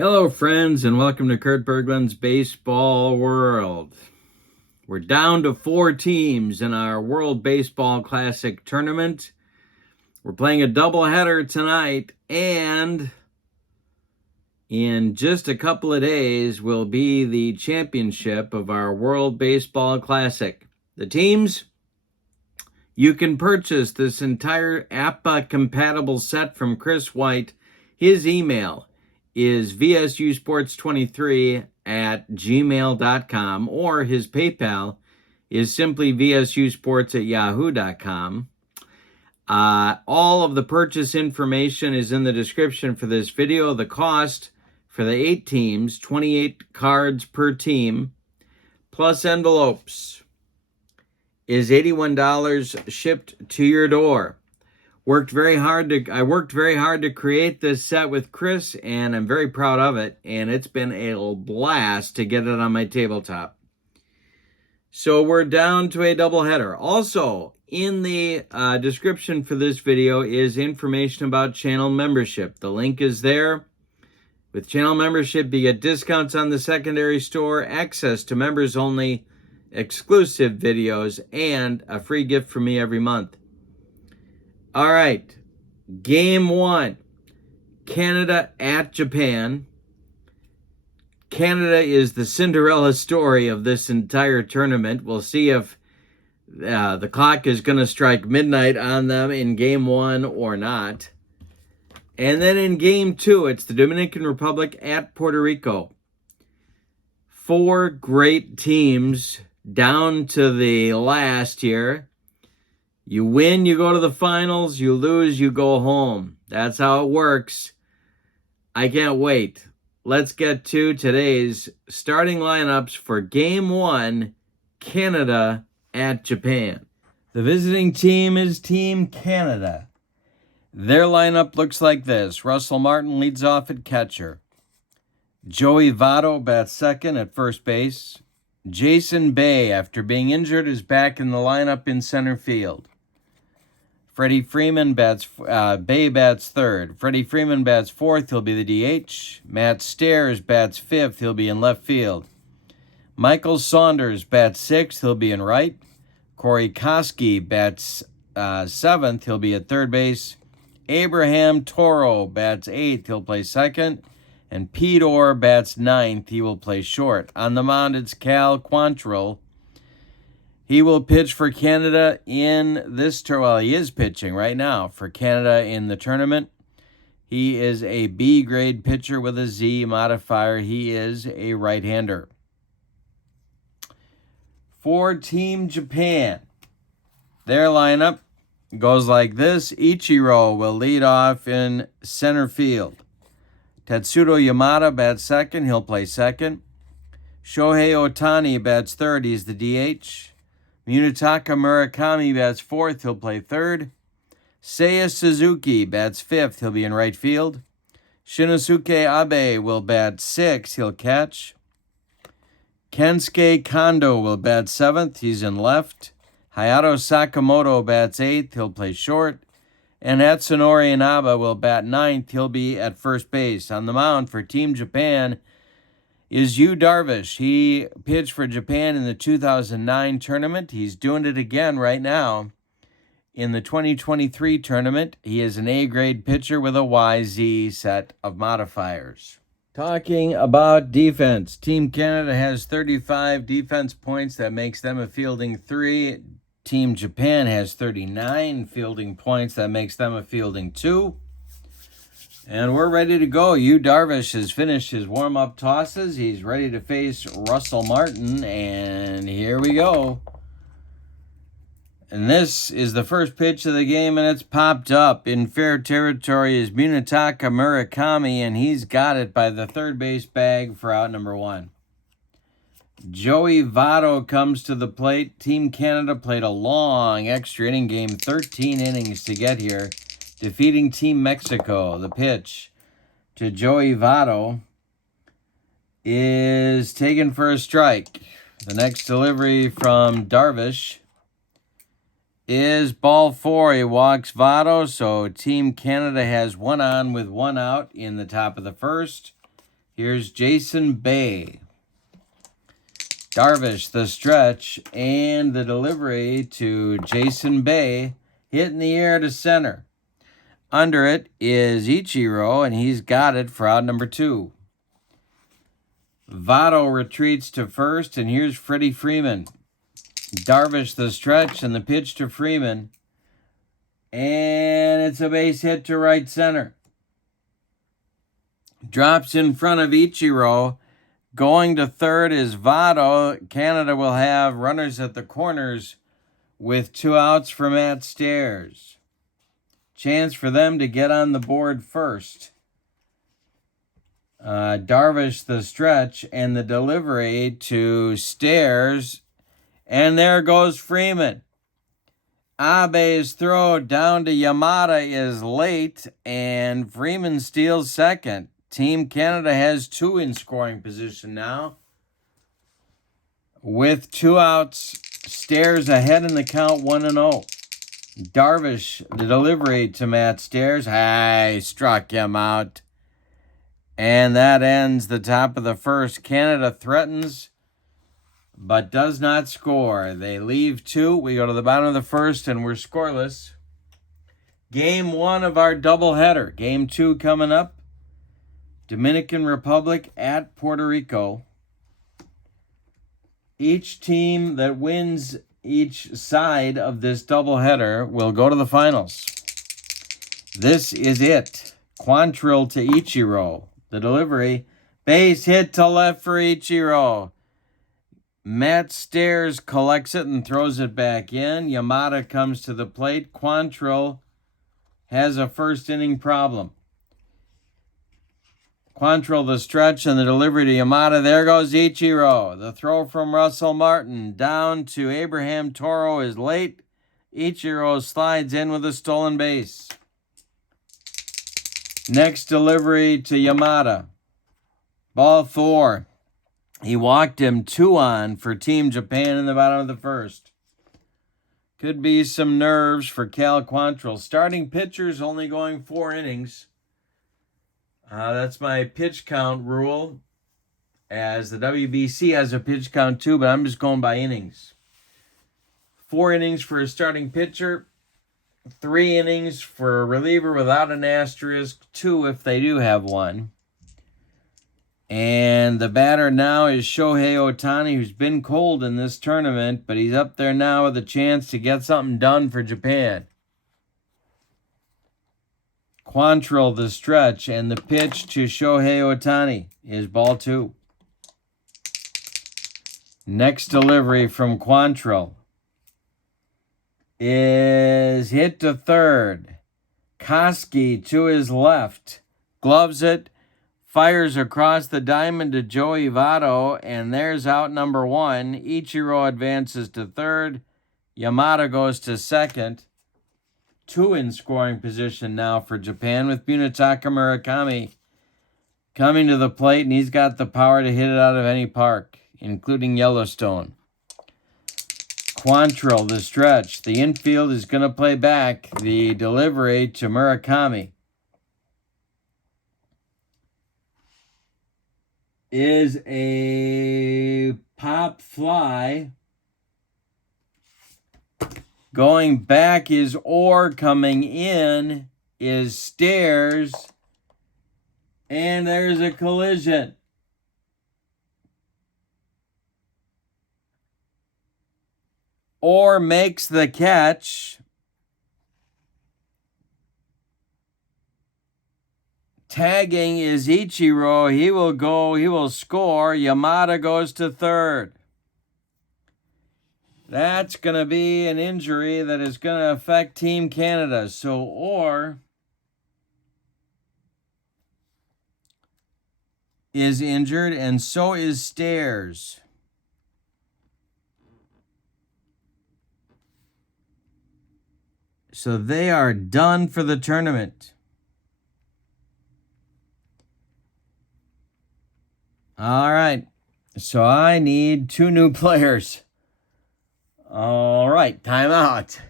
Hello, friends, and welcome to Kurt Berglund's Baseball World. We're down to 4 teams in our World Baseball Classic tournament. We're playing a doubleheader tonight, and in just a couple of days will be the championship of our World Baseball Classic. The teams, you can purchase this entire APA-compatible set from Chris White. His email is vsusports23@gmail.com, or his PayPal is simply vsusports@yahoo.com. All of the purchase information is in the description for this video. The cost for the 8 teams, 28 cards per team, plus envelopes, is $81 shipped to your door. I worked very hard to create this set with Chris, and I'm very proud of it, and it's been a blast to get it on my tabletop. So we're down to a doubleheader. Also, in the description for this video is information about channel membership. The link is there. With channel membership, you get discounts on the secondary store, access to members-only exclusive videos, and a free gift from me every month. All right, Game 1, Canada at Japan. Canada is the Cinderella story of this entire tournament. We'll see if the clock is going to strike midnight on them in Game 1 or not. And then in Game 2, it's the Dominican Republic at Puerto Rico. 4 great teams down to the last here. You win, you go to the finals. You lose, you go home. That's how it works. I can't wait. Let's get to today's starting lineups for Game 1, Canada at Japan. The visiting team is Team Canada. Their lineup looks like this. Russell Martin leads off at catcher. Joey Votto bats second at first base. Jason Bay, after being injured, is back in the lineup in center field. Freddie Freeman Bay bats third. Freddie Freeman bats fourth. He'll be the DH. Matt Stairs bats fifth. He'll be in left field. Michael Saunders bats sixth. He'll be in right. Corey Koski bats seventh. He'll be at third base. Abraham Toro bats eighth. He'll play second. And Pete Orr bats ninth. He will play short. On the mound, it's Cal Quantrill. He will pitch for Canada in this tournament. Well, he is pitching right now for Canada in the tournament. He is a B-grade pitcher with a Z modifier. He is a right-hander. For Team Japan, their lineup goes like this. Ichiro will lead off in center field. Tetsudo Yamada bats second. He'll play second. Shohei Ohtani bats third. He's the DH. Munetaka Murakami bats fourth. He'll play third. Seiya Suzuki bats fifth. He'll be in right field. Shinosuke Abe will bat sixth. He'll catch. Kensuke Kondo will bat seventh. He's in left. Hayato Sakamoto bats eighth. He'll play short. And Atsunori Inaba will bat ninth. He'll be at first base. On the mound for Team Japan is Yu Darvish. He pitched for Japan in the 2009 tournament. He's doing it again right now in the 2023 tournament. He is an A-grade pitcher with a YZ set of modifiers. Talking about defense, Team Canada has 35 defense points. That makes them a fielding 3. Team Japan has 39 fielding points. That makes them a fielding 2. And we're ready to go. Yu Darvish has finished his warm-up tosses. He's ready to face Russell Martin, and here we go. And this is the first pitch of the game, and it's popped up. In fair territory is Munetaka Murakami, and he's got it by the third base bag for out number 1. Joey Votto comes to the plate. Team Canada played a long extra inning game, 13 innings to get here, defeating Team Mexico. The pitch to Joey Votto is taken for a strike. The next delivery from Darvish is ball 4. He walks Votto, so Team Canada has 1 on with 1 out in the top of the first. Here's Jason Bay. Darvish, the stretch, and the delivery to Jason Bay. Hit in the air to center. Under it is Ichiro, and he's got it for out number 2. Votto retreats to first, and here's Freddie Freeman. Darvish, the stretch, and the pitch to Freeman. And it's a base hit to right center. Drops in front of Ichiro. Going to third is Votto. Canada will have runners at the corners with 2 outs for Matt Stairs. Chance for them to get on the board first. Darvish, the stretch, and the delivery to Stairs. And there goes Freeman. Abe's throw down to Yamada is late, and Freeman steals second. Team Canada has 2 in scoring position now. With 2 outs, Stairs ahead in the count 1-0. Darvish, the delivery to Matt Stairs. He struck him out. And that ends the top of the first. Canada threatens, but does not score. They leave 2. We go to the bottom of the first, and we're scoreless. Game 1 of our doubleheader. Game 2 coming up. Dominican Republic at Puerto Rico. Each team that wins each side of this doubleheader will go to the finals. This is it. Quantrill to Ichiro. The delivery. Base hit to left for Ichiro. Matt Stairs collects it and throws it back in. Yamada comes to the plate. Quantrill has a first inning problem. Quantrill, the stretch, and the delivery to Yamada. There goes Ichiro. The throw from Russell Martin down to Abraham Toro is late. Ichiro slides in with a stolen base. Next delivery to Yamada. Ball 4. He walked him 2 on for Team Japan in the bottom of the first. Could be some nerves for Cal Quantrill. Starting pitchers only going 4 innings. That's my pitch count rule, as the WBC has a pitch count too, but I'm just going by innings. 4 innings for a starting pitcher, 3 innings for a reliever without an asterisk, 2 if they do have one. And the batter now is Shohei Ohtani, who's been cold in this tournament, but he's up there now with a chance to get something done for Japan. Quantrill, the stretch, and the pitch to Shohei Ohtani is ball 2. Next delivery from Quantrill is hit to third. Koski to his left. Gloves it. Fires across the diamond to Joey Votto, and there's out number 1. Ichiro advances to third. Yamada goes to second. 2 in scoring position now for Japan with Munetaka Murakami coming to the plate, and he's got the power to hit it out of any park, including Yellowstone. Quantrill, the stretch. The infield is going to play back. The delivery to Murakami is a pop fly. Going back is Orr. Coming in is Stairs. And there's a collision. Orr makes the catch. Tagging is Ichiro. He will go. He will score. Yamada goes to third. That's going to be an injury that is going to affect Team Canada. So Orr is injured, and so is Stairs. So they are done for the tournament. All right. So I need 2 new players. All right, timeout.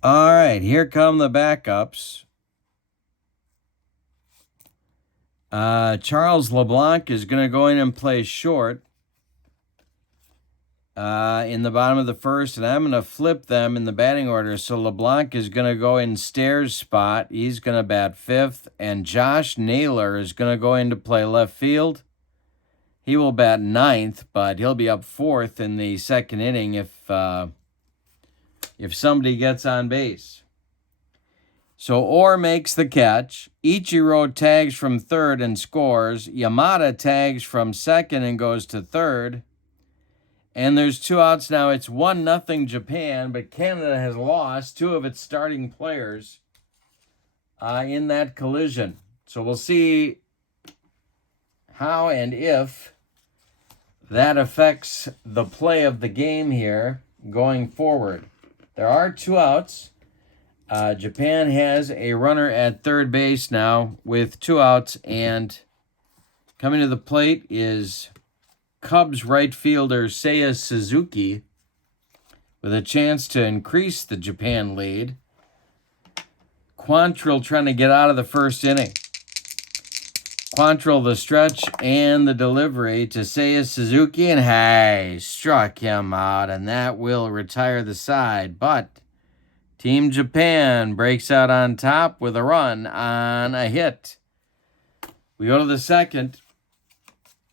All right, here come the backups. Charles LeBlanc is going to go in and play short in the bottom of the first, and I'm going to flip them in the batting order. So LeBlanc is going to go in Stairs' spot. He's going to bat fifth, and Josh Naylor is going to go in to play left field. He will bat ninth, but he'll be up fourth in the second inning if somebody gets on base. So Orr makes the catch. Ichiro tags from third and scores. Yamada tags from second and goes to third. And there's 2 outs now. It's 1-0 Japan, but Canada has lost 2 of its starting players in that collision. So we'll see how and if that affects the play of the game here going forward. There are 2 outs. Japan has a runner at third base now with 2 outs, and coming to the plate is Cubs right fielder Seiya Suzuki with a chance to increase the Japan lead. Quantrill trying to get out of the first inning. Quantrill the stretch and the delivery to Seiya Suzuki, and hey, struck him out, and that will retire the side. But Team Japan breaks out on top with a run on a hit. We go to the second.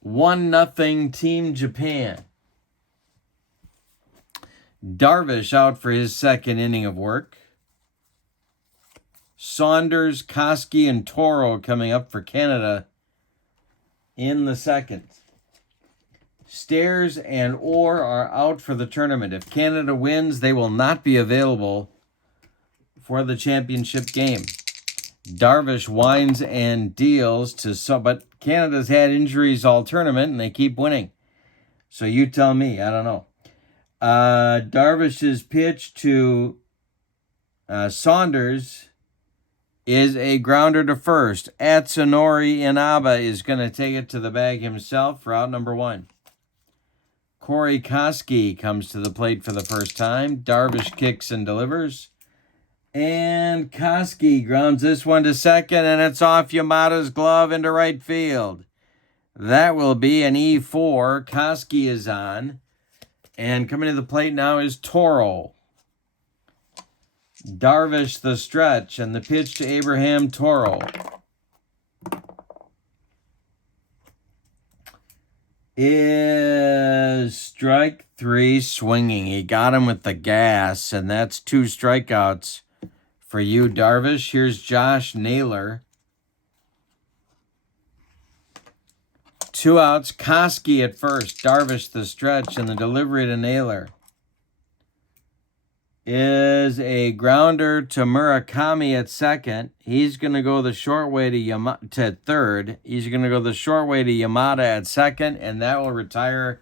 1-0 Team Japan. Darvish out for his second inning of work. Saunders, Koski, and Toro coming up for Canada in the second. Stairs and Orr are out for the tournament. If Canada wins, they will not be available for the championship game. Darvish winds and deals but Canada's had injuries all tournament and they keep winning. So you tell me, I don't know. Darvish's pitch to Saunders is a grounder to first. Atsunori Inaba is going to take it to the bag himself for out number 1. Corey Koski comes to the plate for the first time. Darvish kicks and delivers. And Koski grounds this one to second, and it's off Yamada's glove into right field. That will be an E4. Koski is on. And coming to the plate now is Toro. Darvish the stretch, and the pitch to Abraham Toro is strike 3 swinging. He got him with the gas, and that's 2 strikeouts for you, Darvish. Here's Josh Naylor. 2 outs. Koski at first. Darvish the stretch, and the delivery to Naylor is a grounder to Murakami at second. He's going to go the short way to third. He's going to go the short way to Yamada at second, and that will retire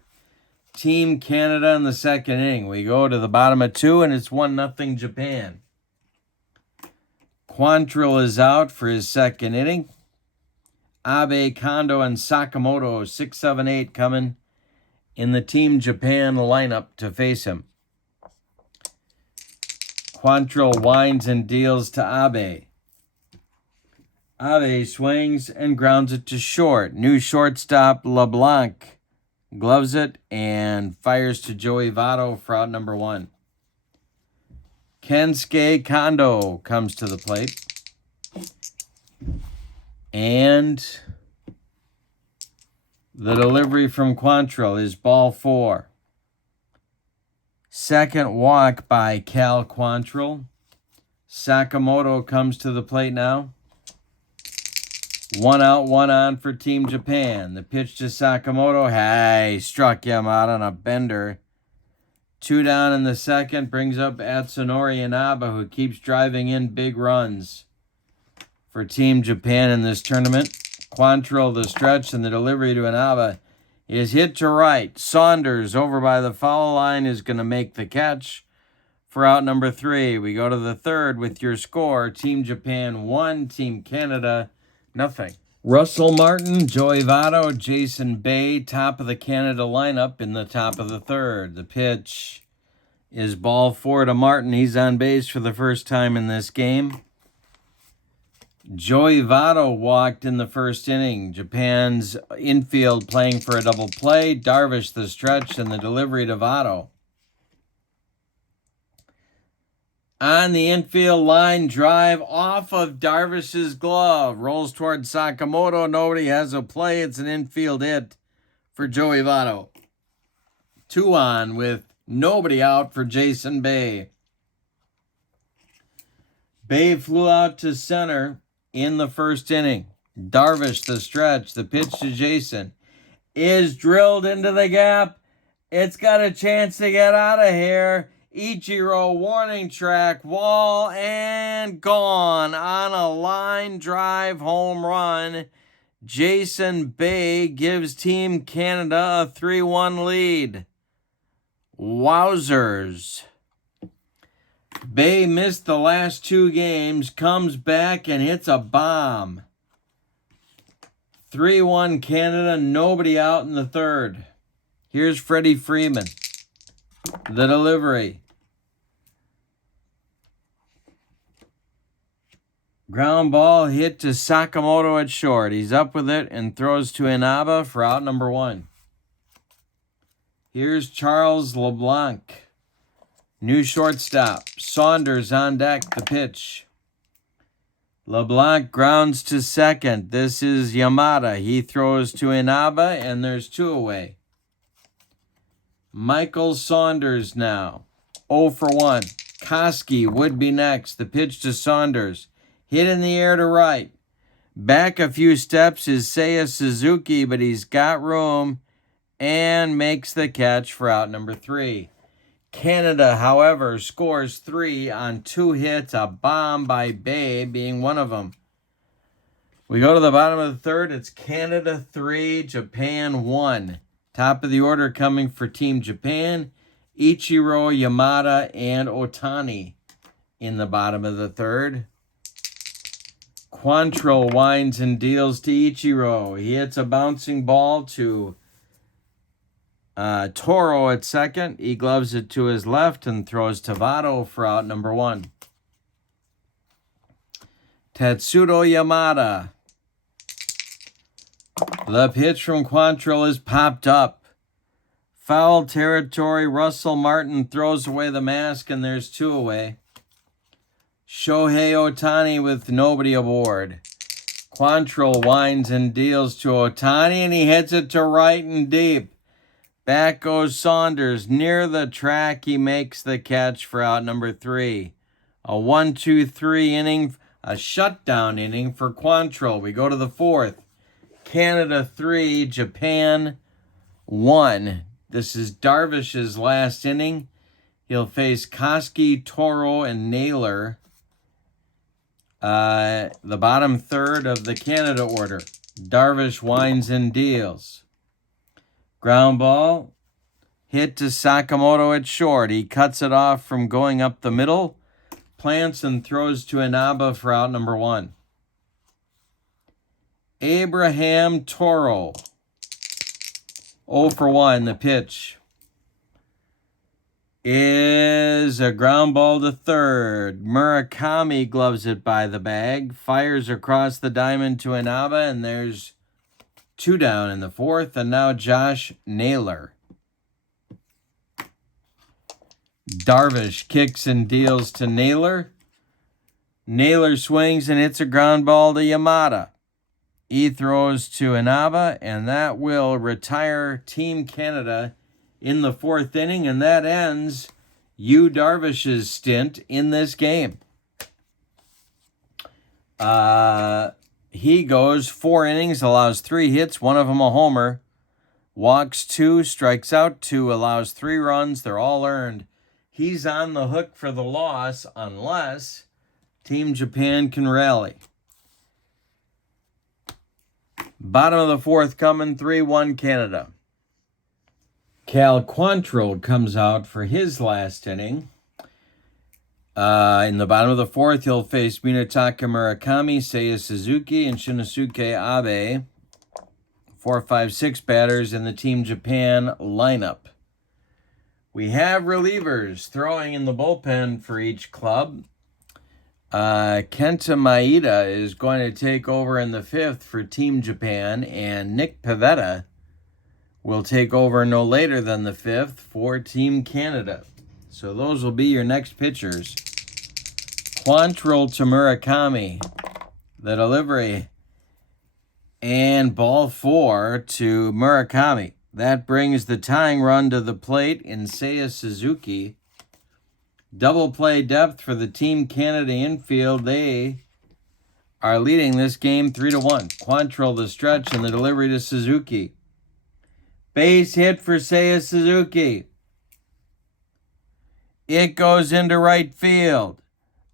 Team Canada in the second inning. We go to the bottom of 2, and it's 1-0 Japan. Quantrill is out for his second inning. Abe, Kondo, and Sakamoto, 6, 7, 8 coming in the Team Japan lineup to face him. Quantrill winds and deals to Abe. Abe swings and grounds it to short. New shortstop LeBlanc gloves it and fires to Joey Votto for out number 1. Kensuke Kondo comes to the plate. And the delivery from Quantrill is ball 4. Second walk by Cal Quantrill. Sakamoto comes to the plate now. 1 out, 1 on for Team Japan. The pitch to Sakamoto. Hey, struck him out on a bender. 2 down in the second brings up Atsunori Inaba, who keeps driving in big runs for Team Japan in this tournament. Quantrill the stretch, and the delivery to Inaba is hit to right. Saunders over by the foul line is going to make the catch for out number 3. We go to the third with your score. Team Japan 1, Team Canada nothing. Russell Martin, Joey Votto, Jason Bay, top of the Canada lineup in the top of the third. The pitch is ball 4 to Martin. He's on base for the first time in this game. Joey Votto walked in the first inning. Japan's infield playing for a double play. Darvish the stretch and the delivery to Votto. On the infield line drive off of Darvish's glove. Rolls toward Sakamoto. Nobody has a play. It's an infield hit for Joey Votto. 2 on with nobody out for Jason Bay. Bay flew out to center in the first inning. Darvish the stretch. The pitch to Jason is drilled into the gap. It's got a chance to get out of here. Ichiro warning track, wall, and gone on a line drive home run. Jason Bay gives Team Canada a 3-1 lead. Wowzers. Bay missed the last 2 games, comes back and hits a bomb. 3-1 Canada, nobody out in the third. Here's Freddie Freeman. The delivery. Ground ball hit to Sakamoto at short. He's up with it and throws to Inaba for out number 1. Here's Charles LeBlanc. New shortstop. Saunders on deck. The pitch. LeBlanc grounds to second. This is Yamada. He throws to Inaba and there's 2 away. Michael Saunders now. 0 for 1. Koski would be next. The pitch to Saunders. Hit in the air to right. Back a few steps is Seiya Suzuki, but he's got room and makes the catch for out number 3. Canada, however, scores 3 on 2 hits, a bomb by Bay being one of them. We go to the bottom of the third. It's Canada 3, Japan 1. Top of the order coming for Team Japan, Ichiro, Yamada, and Otani in the bottom of the third. Quantrill winds and deals to Ichiro. He hits a bouncing ball to Toro at second. He gloves it to his left and throws to Votto for out number 1. Tetsudo Yamada. The pitch from Quantrill is popped up. Foul territory. Russell Martin throws away the mask and there's 2 away. Shohei Otani with nobody aboard. Quantrill winds and deals to Otani and he hits it to right and deep. Back goes Saunders. Near the track, he makes the catch for out number 3. A 1-2-3 inning, a shutdown inning for Quantrill. We go to the 4th. Canada 3, Japan 1. This is Darvish's last inning. He'll face Koski, Toro, and Naylor. The bottom third of the Canada order. Darvish winds and deals. Ground ball. Hit to Sakamoto at short. He cuts it off from going up the middle. Plants and throws to Inaba for out number 1. Abraham Toro. 0 for 1. The pitch is a ground ball to third. Murakami gloves it by the bag. Fires across the diamond to Inaba, and there's 2 down in the 4th. And now Josh Naylor. Darvish kicks and deals to Naylor. Naylor swings and hits a ground ball to Yamada. He throws to Inaba, and that will retire Team Canada in the 4th inning, and that ends Yu Darvish's stint in this game. He goes 4 innings, allows 3 hits, 1 of them a homer, walks 2, strikes out 2, allows 3 runs. They're all earned. He's on the hook for the loss unless Team Japan can rally. Bottom of the 4th coming, 3-1 Canada. Cal Quantrill comes out for his last inning. In the bottom of the 4th, he'll face Minataka Murakami, Seiya Suzuki, and Shinosuke Abe. 4, 5, 6 batters in the Team Japan lineup. We have relievers throwing in the bullpen for each club. Kenta Maeda is going to take over in the 5th for Team Japan, and Nick Pivetta will take over no later than the 5th for Team Canada. So those will be your next pitchers. Quantrill to Murakami, the delivery, and ball 4 to Murakami. That brings the tying run to the plate in Seiya Suzuki. Double play depth for the Team Canada infield. They are leading this game 3-1. Quantrill the stretch and the delivery to Suzuki. Base hit for Seiya Suzuki. It goes into right field.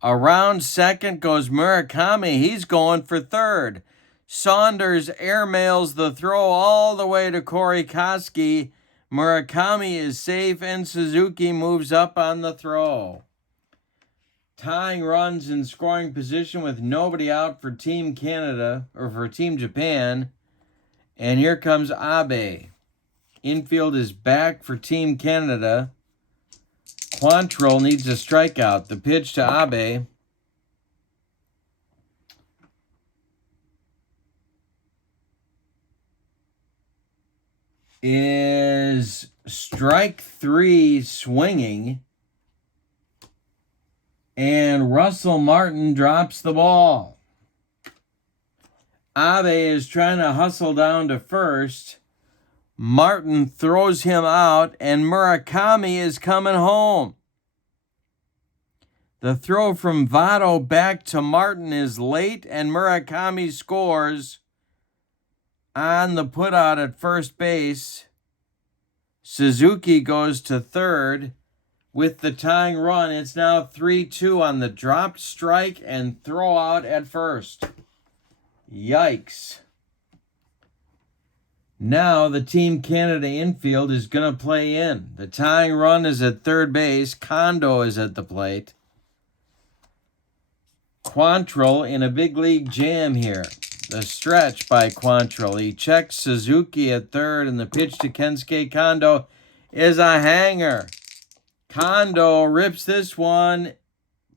Around second goes Murakami. He's going for third. Saunders airmails the throw all the way to Corey Koski. Murakami is safe and Suzuki moves up on the throw. Tying runs in scoring position with nobody out for Team Canada, or for Team Japan. And here comes Abe. Infield is back for Team Canada. Quantrill needs a strikeout. The pitch to Abe is strike 3 swinging. And Russell Martin drops the ball. Abe is trying to hustle down to first. Martin throws him out, and Murakami is coming home. The throw from Votto back to Martin is late, and Murakami scores on the putout at first base. Suzuki goes to third with the tying run. It's now 3-2 on the dropped strike and throw out at first. Yikes. Now the Team Canada infield is going to play in. The tying run is at third base. Kondo is at the plate. Quantrill in a big league jam here. The stretch by Quantrill. He checks Suzuki at third, and the pitch to Kensuke Kondo is a hanger. Kondo rips this one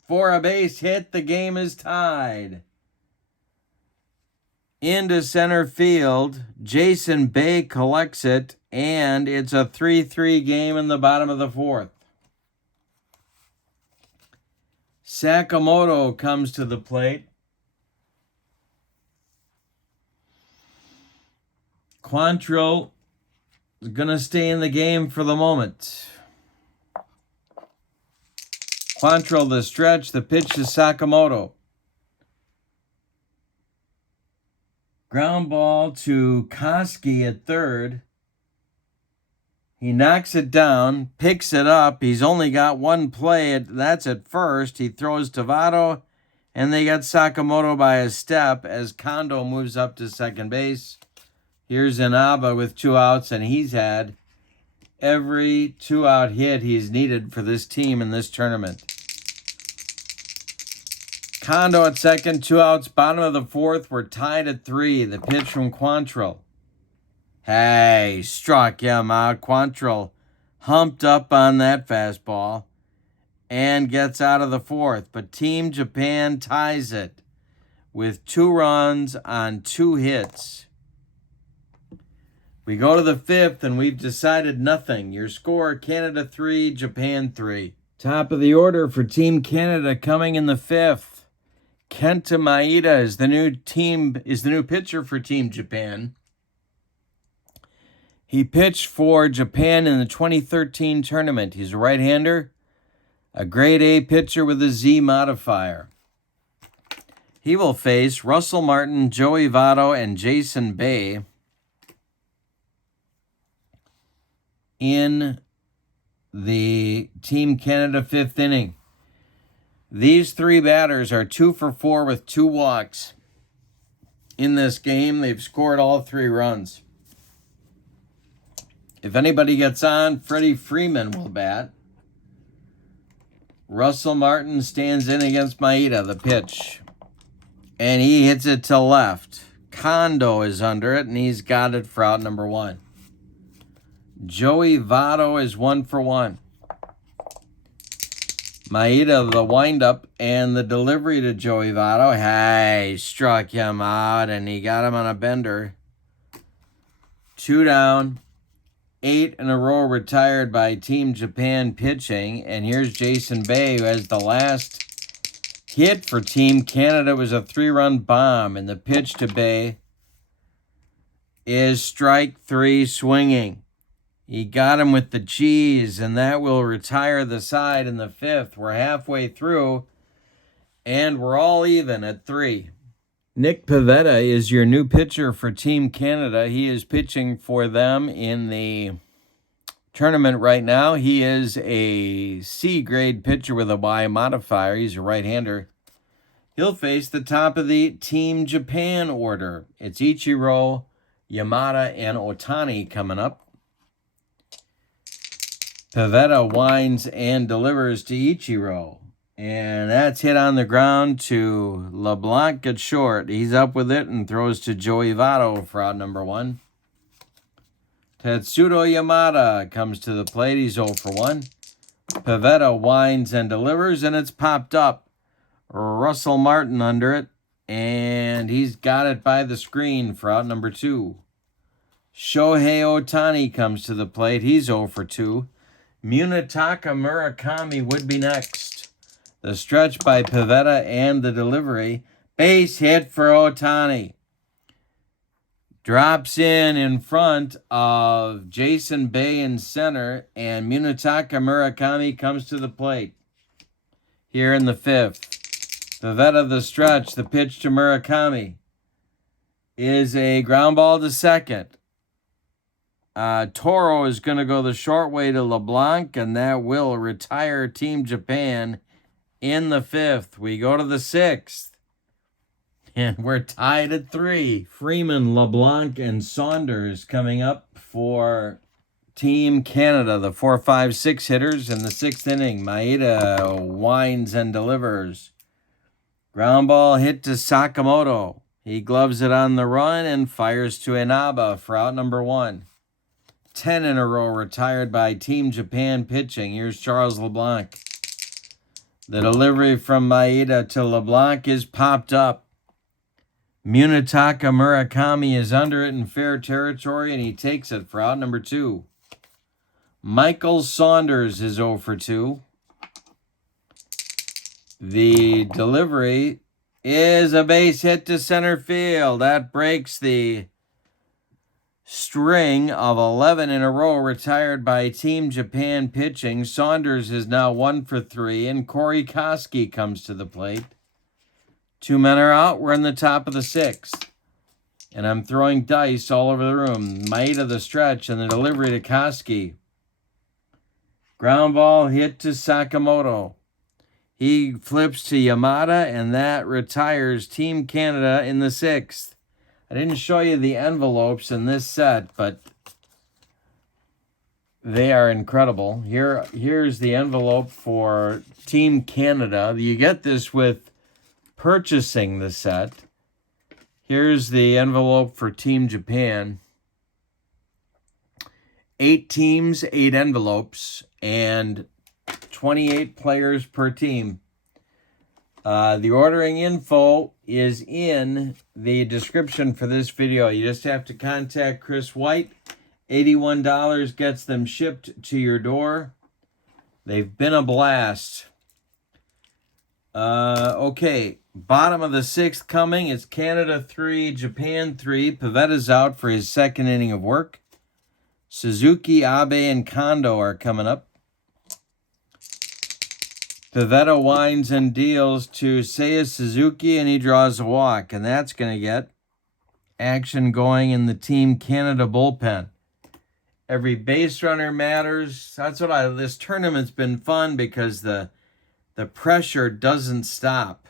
for a base hit. The game is tied. Into center field, Jason Bay collects it, and it's a 3-3 game in the bottom of the 4th. Sakamoto comes to the plate. Quantrill is going to stay in the game for the moment. Quantrill the stretch, the pitch to Sakamoto. Ground ball to Koski at third. He knocks it down, picks it up. He's only got one play. That's at first. He throws to Votto, and they got Sakamoto by a step as Kondo moves up to second base. Here's Inaba with 2 outs, and he's had every 2-out hit he's needed for this team in this tournament. Kondo at second, 2 outs, bottom of the 4th. We're tied at 3. The pitch from Quantrill. Hey, struck him out. Quantrill humped up on that fastball and gets out of the 4th. But Team Japan ties it with 2 runs on 2 hits. We go to the 5th, and we've decided nothing. Your score, Canada 3, Japan 3. Top of the order for Team Canada coming in the 5th. Kenta Maeda is the new pitcher for Team Japan. He pitched for Japan in the 2013 tournament. He's a right-hander, a grade A pitcher with a Z modifier. He will face Russell Martin, Joey Votto, and Jason Bay in the Team Canada 5th inning. These 3 batters are 2 for 4 with 2 walks. In this game, they've scored all 3 runs. If anybody gets on, Freddie Freeman will bat. Russell Martin stands in against Maeda, the pitch. And he hits it to left. Kondo is under it, and he's got it for out number 1. Joey Votto is 1 for 1. Maeda, the windup, and the delivery to Joey Votto. Hey, struck him out, and he got him on a bender. 2 down. 8 in a row retired by Team Japan pitching. And here's Jason Bay, who has the last hit for Team Canada. It was a 3-run bomb, and the pitch to Bay is strike 3 swinging. He got him with the cheese, and that will retire the side in the 5th. We're halfway through, and we're all even at 3. Nick Pivetta is your new pitcher for Team Canada. He is pitching for them in the tournament right now. He is a C-grade pitcher with a Y modifier. He's a right-hander. He'll face the top of the Team Japan order. It's Ichiro, Yamada, and Otani coming up. Pivetta winds and delivers to Ichiro. And that's hit on the ground to LeBlanc at short. He's up with it and throws to Joey Votto for out number 1. Tetsudo Yamada comes to the plate. He's 0 for 1. Pivetta winds and delivers, and it's popped up. Russell Martin under it, and he's got it by the screen for out number 2. Shohei Ohtani comes to the plate. He's 0 for 2. Munetaka Murakami would be next. The stretch by Pivetta and the delivery. Base hit for Ohtani. Drops in front of Jason Bay in center, and Munetaka Murakami comes to the plate. Here in the 5th. Pivetta the stretch. The pitch to Murakami is a ground ball to second. Toro is going to go the short way to LeBlanc, and that will retire Team Japan in the 5th. We go to the 6th, and we're tied at 3. Freeman, LeBlanc, and Saunders coming up for Team Canada, the 4, 5, 6 hitters in the 6th inning. Maeda winds and delivers. Ground ball hit to Sakamoto. He gloves it on the run and fires to Inaba for out number 1. 10 in a row retired by Team Japan pitching. Here's Charles LeBlanc. The delivery from Maeda to LeBlanc is popped up. Munetaka Murakami is under it in fair territory, and he takes it for out number 2. Michael Saunders is 0 for 2. The delivery is a base hit to center field. That breaks the string of 11 in a row retired by Team Japan pitching. Saunders is now 1 for 3, and Corey Koski comes to the plate. 2 men are out. We're in the top of the 6th. And I'm throwing dice all over the room. Maeda the stretch and the delivery to Koski. Ground ball hit to Sakamoto. He flips to Yamada, and that retires Team Canada in the 6th. I didn't show you the envelopes in this set, but they are incredible. Here's the envelope for Team Canada. You get this with purchasing the set. Here's the envelope for Team Japan. 8 teams, 8 envelopes, and 28 players per team. The ordering info is in the description for this video. You just have to contact Chris White. $81 gets them shipped to your door. They've been a blast. Okay, bottom of the 6th coming. It's Canada 3, Japan 3. Pivetta's out for his 2nd inning of work. Suzuki, Abe, and Kondo are coming up. Pivetta winds and deals to Seiya Suzuki, and he draws a walk. And that's going to get action going in the Team Canada bullpen. Every base runner matters. That's what this tournament's been fun because the pressure doesn't stop.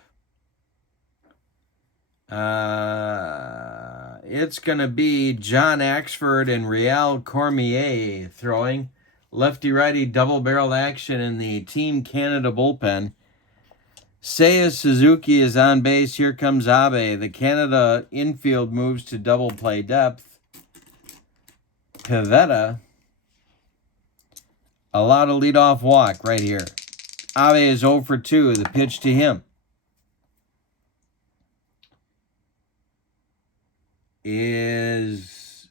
It's going to be John Axford and Real Cormier throwing. Lefty-righty double-barreled action in the Team Canada bullpen. Seiya Suzuki is on base. Here comes Abe. The Canada infield moves to double play depth. Pivetta allowed a leadoff walk right here. Abe is 0 for 2. The pitch to him is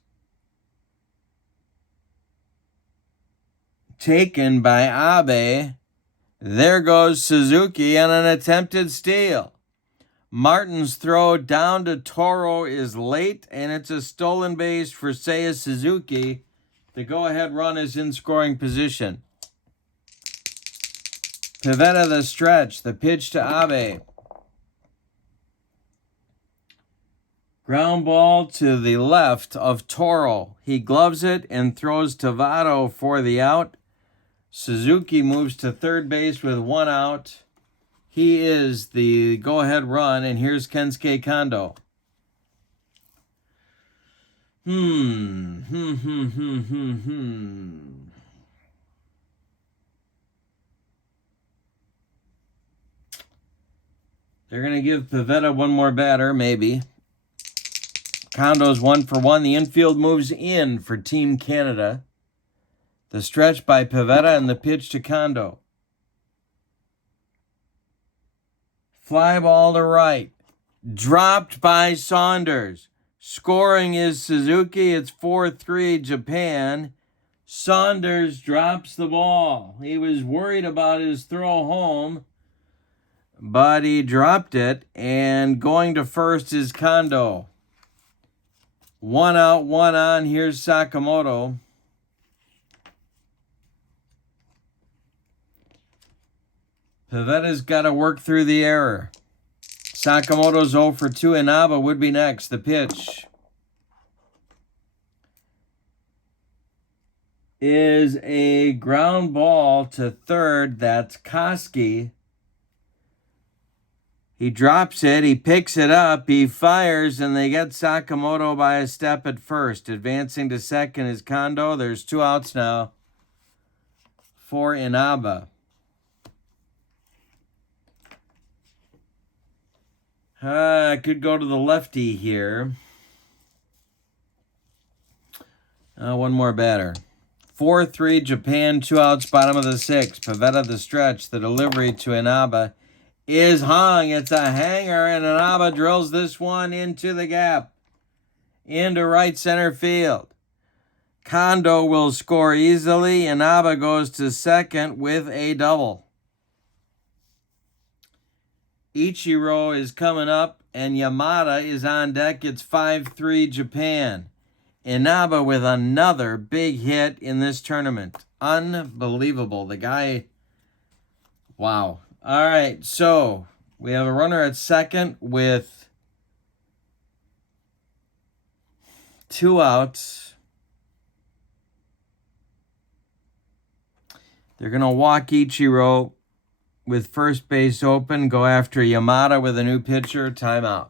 taken by Abe. There goes Suzuki on an attempted steal. Martin's throw down to Toro is late, and it's a stolen base for Seiya Suzuki. The go-ahead run is in scoring position. Pivetta the stretch. The pitch to Abe. Ground ball to the left of Toro. He gloves it and throws to Votto for the out. Suzuki moves to third base with 1 out. He is the go-ahead run, and here's Kensuke Kondo. They're going to give Pivetta one more batter, maybe. Kondo's 1 for 1. The infield moves in for Team Canada. The stretch by Pivetta and the pitch to Kondo. Fly ball to right. Dropped by Saunders. Scoring is Suzuki. It's 4-3 Japan. Saunders drops the ball. He was worried about his throw home, but he dropped it, and going to first is Kondo. 1 out, 1 on. Here's Sakamoto. Pivetta's got to work through the error. Sakamoto's 0 for 2. Inaba would be next. The pitch is a ground ball to third. That's Koski. He drops it. He picks it up. He fires, and they get Sakamoto by a step at first. Advancing to second is Kondo. There's 2 outs now for Inaba. I could go to the lefty here. One more batter. 4-3 Japan, 2 outs, bottom of the 6th. Pivetta the stretch. The delivery to Inaba is hung. It's a hanger, and Inaba drills this one into the gap, into right center field. Kondo will score easily. Inaba goes to second with a double. Ichiro is coming up, and Yamada is on deck. It's 5-3 Japan. Inaba with another big hit in this tournament. Unbelievable. The guy, wow. All right, so we have a runner at second with 2 outs. They're going to walk Ichiro with first base open, go after Yamada with a new pitcher, timeout.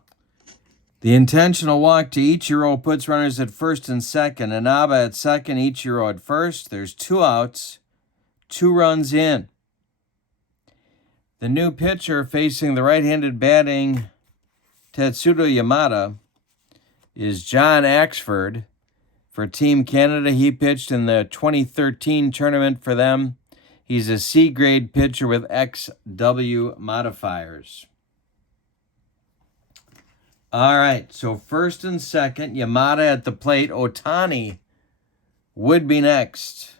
The intentional walk to Ichiro puts runners at first and second. Inaba at second, Ichiro at first. There's 2 outs, 2 runs in. The new pitcher facing the right-handed batting Tetsudo Yamada is John Axford. For Team Canada, he pitched in the 2013 tournament for them. He's a C-grade pitcher with XW modifiers. All right, so first and second, Yamada at the plate. Otani would be next.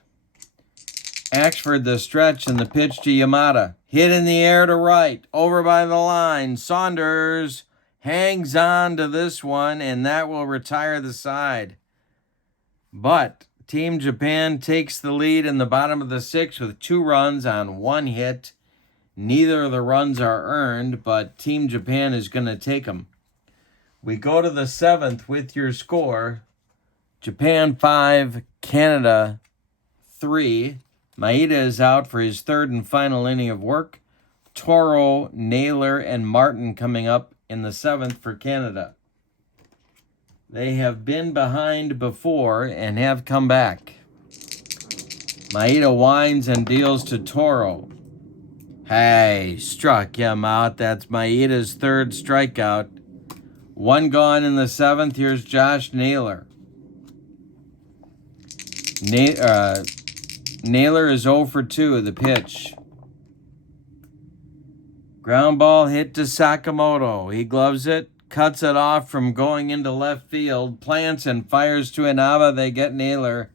Axford the stretch and the pitch to Yamada. Hit in the air to right, over by the line. Saunders hangs on to this one, and that will retire the side. But Team Japan takes the lead in the bottom of the 6th with 2 runs on 1 hit. Neither of the runs are earned, but Team Japan is going to take them. We go to the 7th with your score. Japan 5, Canada 3. Maeda is out for his 3rd and final inning of work. Toro, Naylor, and Martin coming up in the 7th for Canada. They have been behind before and have come back. Maeda winds and deals to Toro. Hey, struck him out. That's Maeda's 3rd strikeout. 1 gone in the 7th. Here's Josh Naylor. Naylor is 0 for 2. The pitch Ground ball hit to Sakamoto. He gloves it, cuts it off from going into left field, plants and fires to Inaba. They get Naylor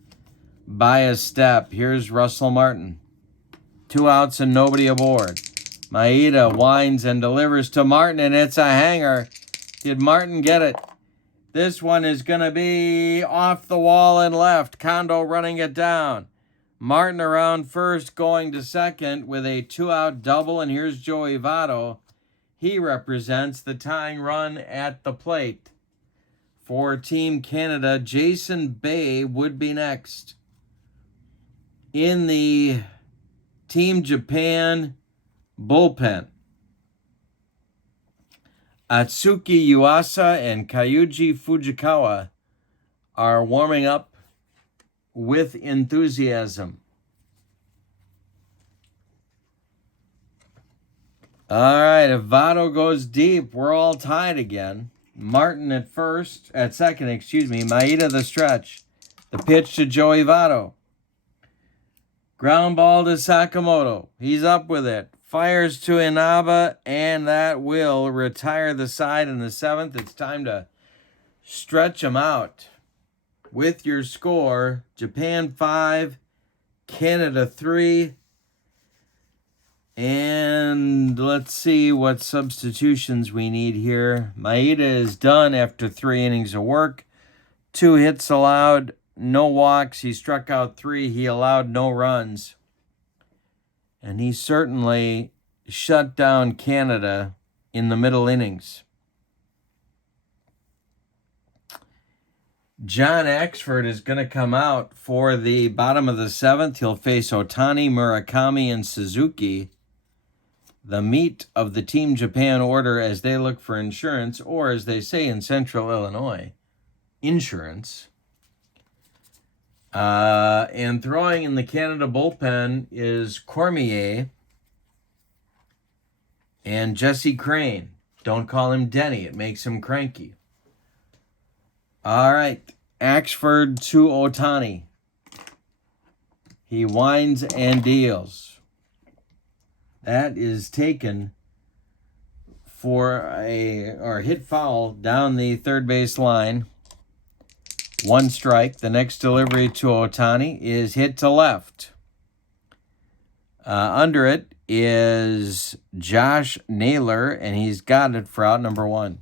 by a step. Here's Russell Martin. 2 outs and nobody aboard. Maeda winds and delivers to Martin, and it's a hanger. Did Martin get it? This one is going to be off the wall and left. Kondo running it down. Martin around first, going to second with a 2-out double, and here's Joey Votto. He represents the tying run at the plate. For Team Canada, Jason Bay would be next. In the Team Japan bullpen, Atsuki Yuasa and Kyuji Fujikawa are warming up with enthusiasm. All right, if Votto goes deep, we're all tied again. Martin at second, Maeda the stretch. The pitch to Joey Votto. Ground ball to Sakamoto. He's up with it. Fires to Inaba, and that will retire the side in the 7th. It's time to stretch them out. With your score, Japan 5, Canada 3. And let's see what substitutions we need here. Maeda is done after 3 innings of work. 2 hits allowed, no walks. He struck out 3. He allowed no runs. And he certainly shut down Canada in the middle innings. John Axford is going to come out for the bottom of the 7th. He'll face Otani, Murakami, and Suzuki. The meat of the Team Japan order as they look for insurance, or as they say in Central Illinois, insurance. And throwing in the Canada bullpen is Cormier and Jesse Crane. Don't call him Denny. It makes him cranky. All right. Axford to Otani. He winds and deals. That is taken for a hit foul down the third base line. 1 strike. The next delivery to Otani is hit to left. Under it is Josh Naylor, and he's got it for out number 1.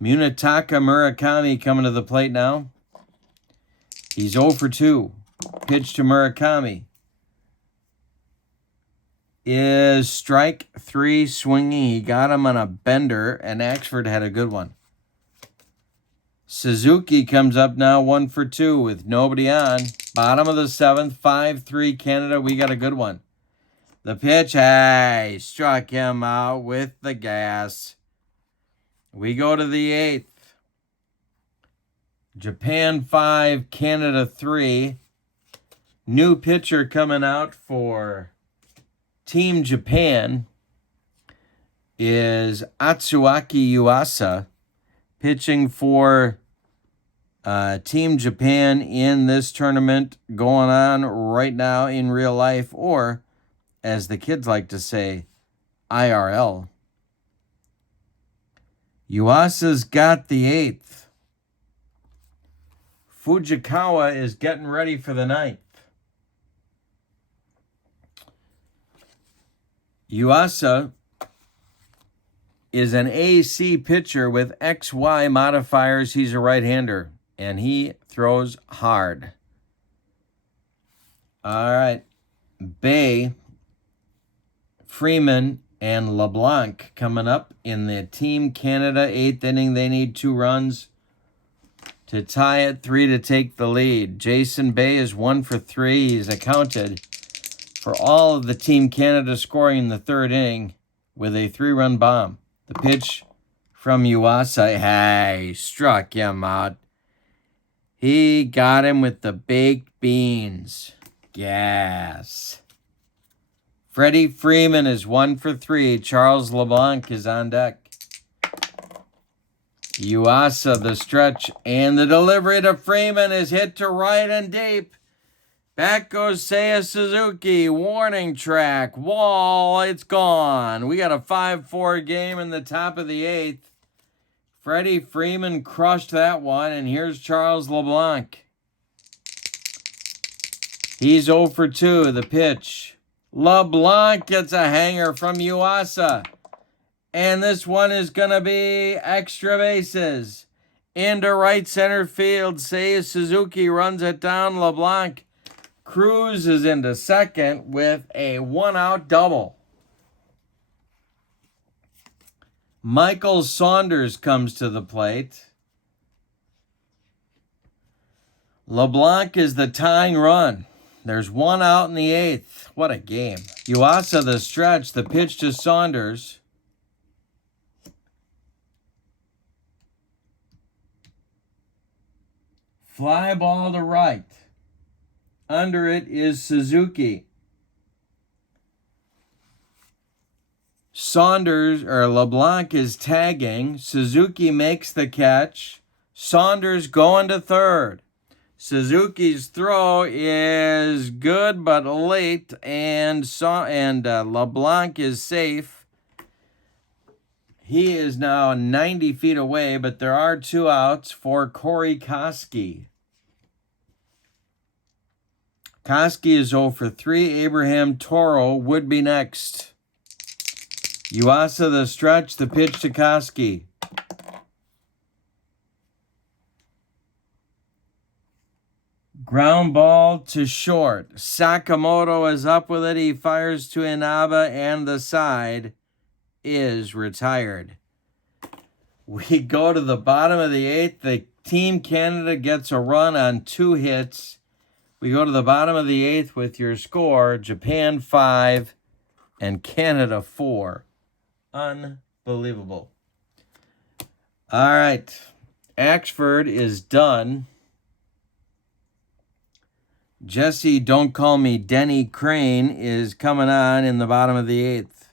Munetaka Murakami coming to the plate now. He's 0 for 2. Pitch to Murakami is strike 3 swinging. He got him on a bender, and Axford had a good one. Suzuki comes up now 1 for 2 with nobody on. Bottom of the 7th, 5-3 Canada. We got a good one. The pitch, struck him out with the gas. We go to the 8th. Japan 5, Canada 3. New pitcher coming out for Team Japan is Atsuaki Yuasa, pitching for Team Japan in this tournament going on right now in real life, or as the kids like to say, IRL. Yuasa's got the 8th. Fujikawa is getting ready for the 9th. Yuasa is an AC pitcher with XY modifiers. He's a right-hander, and he throws hard. All right. Bay, Freeman, and LeBlanc coming up in the Team Canada 8th inning. They need 2 runs to tie it, 3 to take the lead. Jason Bay is 1 for 3. He's accounted for all of the Team Canada scoring in the 3rd inning with a 3-run bomb. The pitch from Yuasa, struck him out. He got him with the baked beans. Gas. Freddie Freeman is 1 for 3. Charles LeBlanc is on deck. Yuasa, the stretch, and the delivery to Freeman is hit to right and deep. Back goes Seiya Suzuki. Warning track. Wall. It's gone. We got a 5-4 game in the top of the 8th. Freddie Freeman crushed that one. And here's Charles LeBlanc. He's 0 for 2. The pitch. LeBlanc gets a hanger from Yuasa. And this one is going to be extra bases. Into right center field. Seiya Suzuki runs it down. LeBlanc cruises into second with a 1-out double. Michael Saunders comes to the plate. LeBlanc is the tying run. There's 1 out in the 8th. What a game. Yuasa the stretch. The pitch to Saunders. Fly ball to right. Under it is Suzuki. LeBlanc is tagging. Suzuki makes the catch. Saunders going to third. Suzuki's throw is good but late, and LeBlanc is safe. He is now 90 feet away, but there are 2 outs for Corey Koski. Koski is 0 for 3. Abraham Toro would be next. Yuasa the stretch, the pitch to Koski. Ground ball to short. Sakamoto is up with it. He fires to Inaba, and the side is retired. We go to the bottom of the 8th. The Team Canada gets a run on 2 hits. We go to the bottom of the 8th with your score, Japan 5 and Canada 4. Unbelievable. All right. Axford is done. Jesse, don't call me Denny Crane, is coming on in the bottom of the 8th.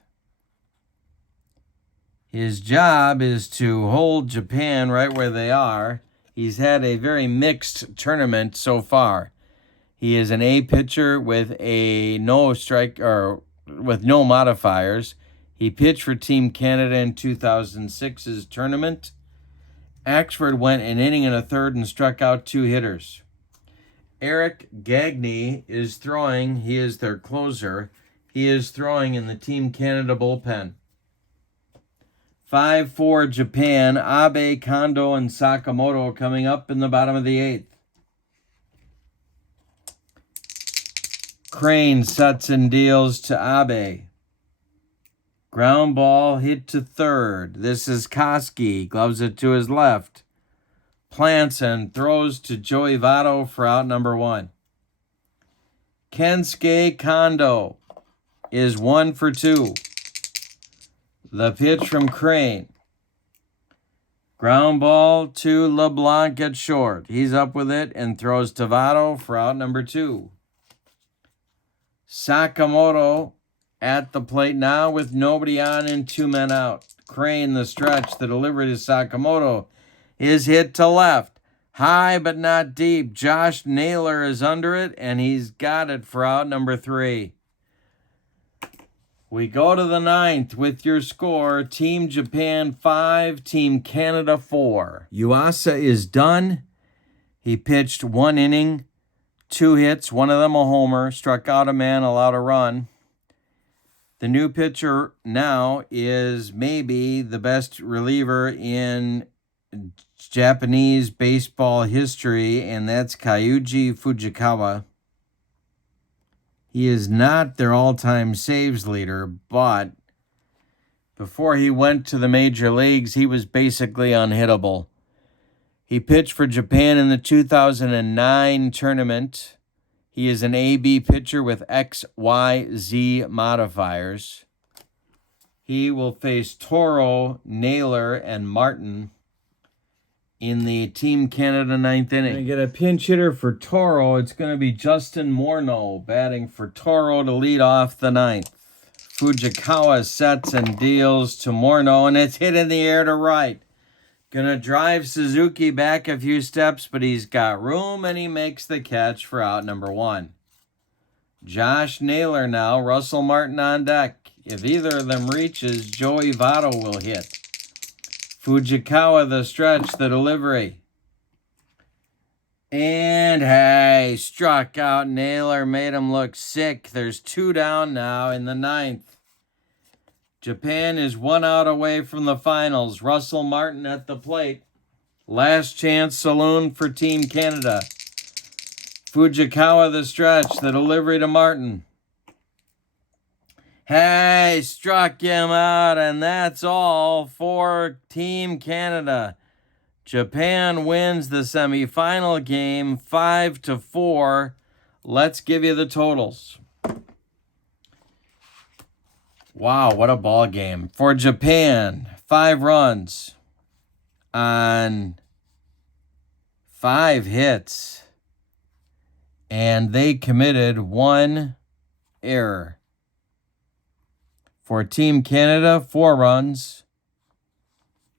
His job is to hold Japan right where they are. He's had a very mixed tournament so far. He is an A pitcher with with no modifiers. He pitched for Team Canada in 2006's tournament. Axford went an inning and a third and struck out 2 hitters. Eric Gagne is throwing. He is their closer. He is throwing in the Team Canada bullpen. 5-4 Japan. Abe, Kondo, and Sakamoto coming up in the bottom of the 8th. Crane sets and deals to Abe. Ground ball hit to third. This is Koski. Gloves it to his left. Plants and throws to Joey Votto for out number 1. Kensuke Kondo is 1 for 2. The pitch from Crane. Ground ball to LeBlanc at short. He's up with it and throws to Votto for out number 2. Sakamoto at the plate now with nobody on and 2 men out. Crane the stretch. The delivery to Sakamoto is hit to left. High but not deep. Josh Naylor is under it, and he's got it for out number 3. We go to the 9th with your score. Team Japan 5, Team Canada 4. Yuasa is done. He pitched 1 inning, 2 hits, one of them a homer, struck out a man, allowed a run. The new pitcher now is maybe the best reliever in Japanese baseball history, and that's Kyuji Fujikawa. He is not their all-time saves leader, but before he went to the major leagues, he was basically unhittable. He pitched for Japan in the 2009 tournament. He is an AB pitcher with XYZ modifiers. He will face Toro, Naylor, and Martin in the Team Canada 9th inning. Going to get a pinch hitter for Toro. It's going to be Justin Morneau batting for Toro to lead off the 9th. Fujikawa sets and deals to Morneau, and it's hit in the air to right. Going to drive Suzuki back a few steps, but he's got room, and he makes the catch for out number 1. Josh Naylor now, Russell Martin on deck. If either of them reaches, Joey Votto will hit. Fujikawa the stretch, the delivery. And hey, struck out. Naylor made him look sick. There's 2 down now in the 9th. Japan is 1 out away from the finals. Russell Martin at the plate. Last chance saloon for Team Canada. Fujikawa the stretch, the delivery to Martin. Hey, struck him out, and that's all for Team Canada. Japan wins the semifinal game 5-4. Let's give you the totals. Wow, what a ball game. For Japan, 5 runs on 5 hits. And they committed 1 error. For Team Canada, 4 runs,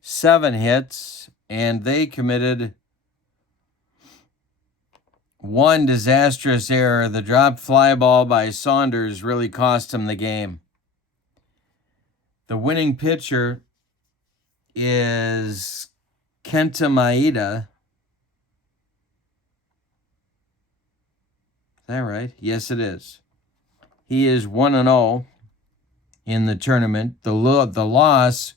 7 hits, and they committed 1 disastrous error. The dropped fly ball by Saunders really cost him the game. The winning pitcher is Kenta Maeda. Is that right? Yes, it is. He is 1-0 in the tournament. The loss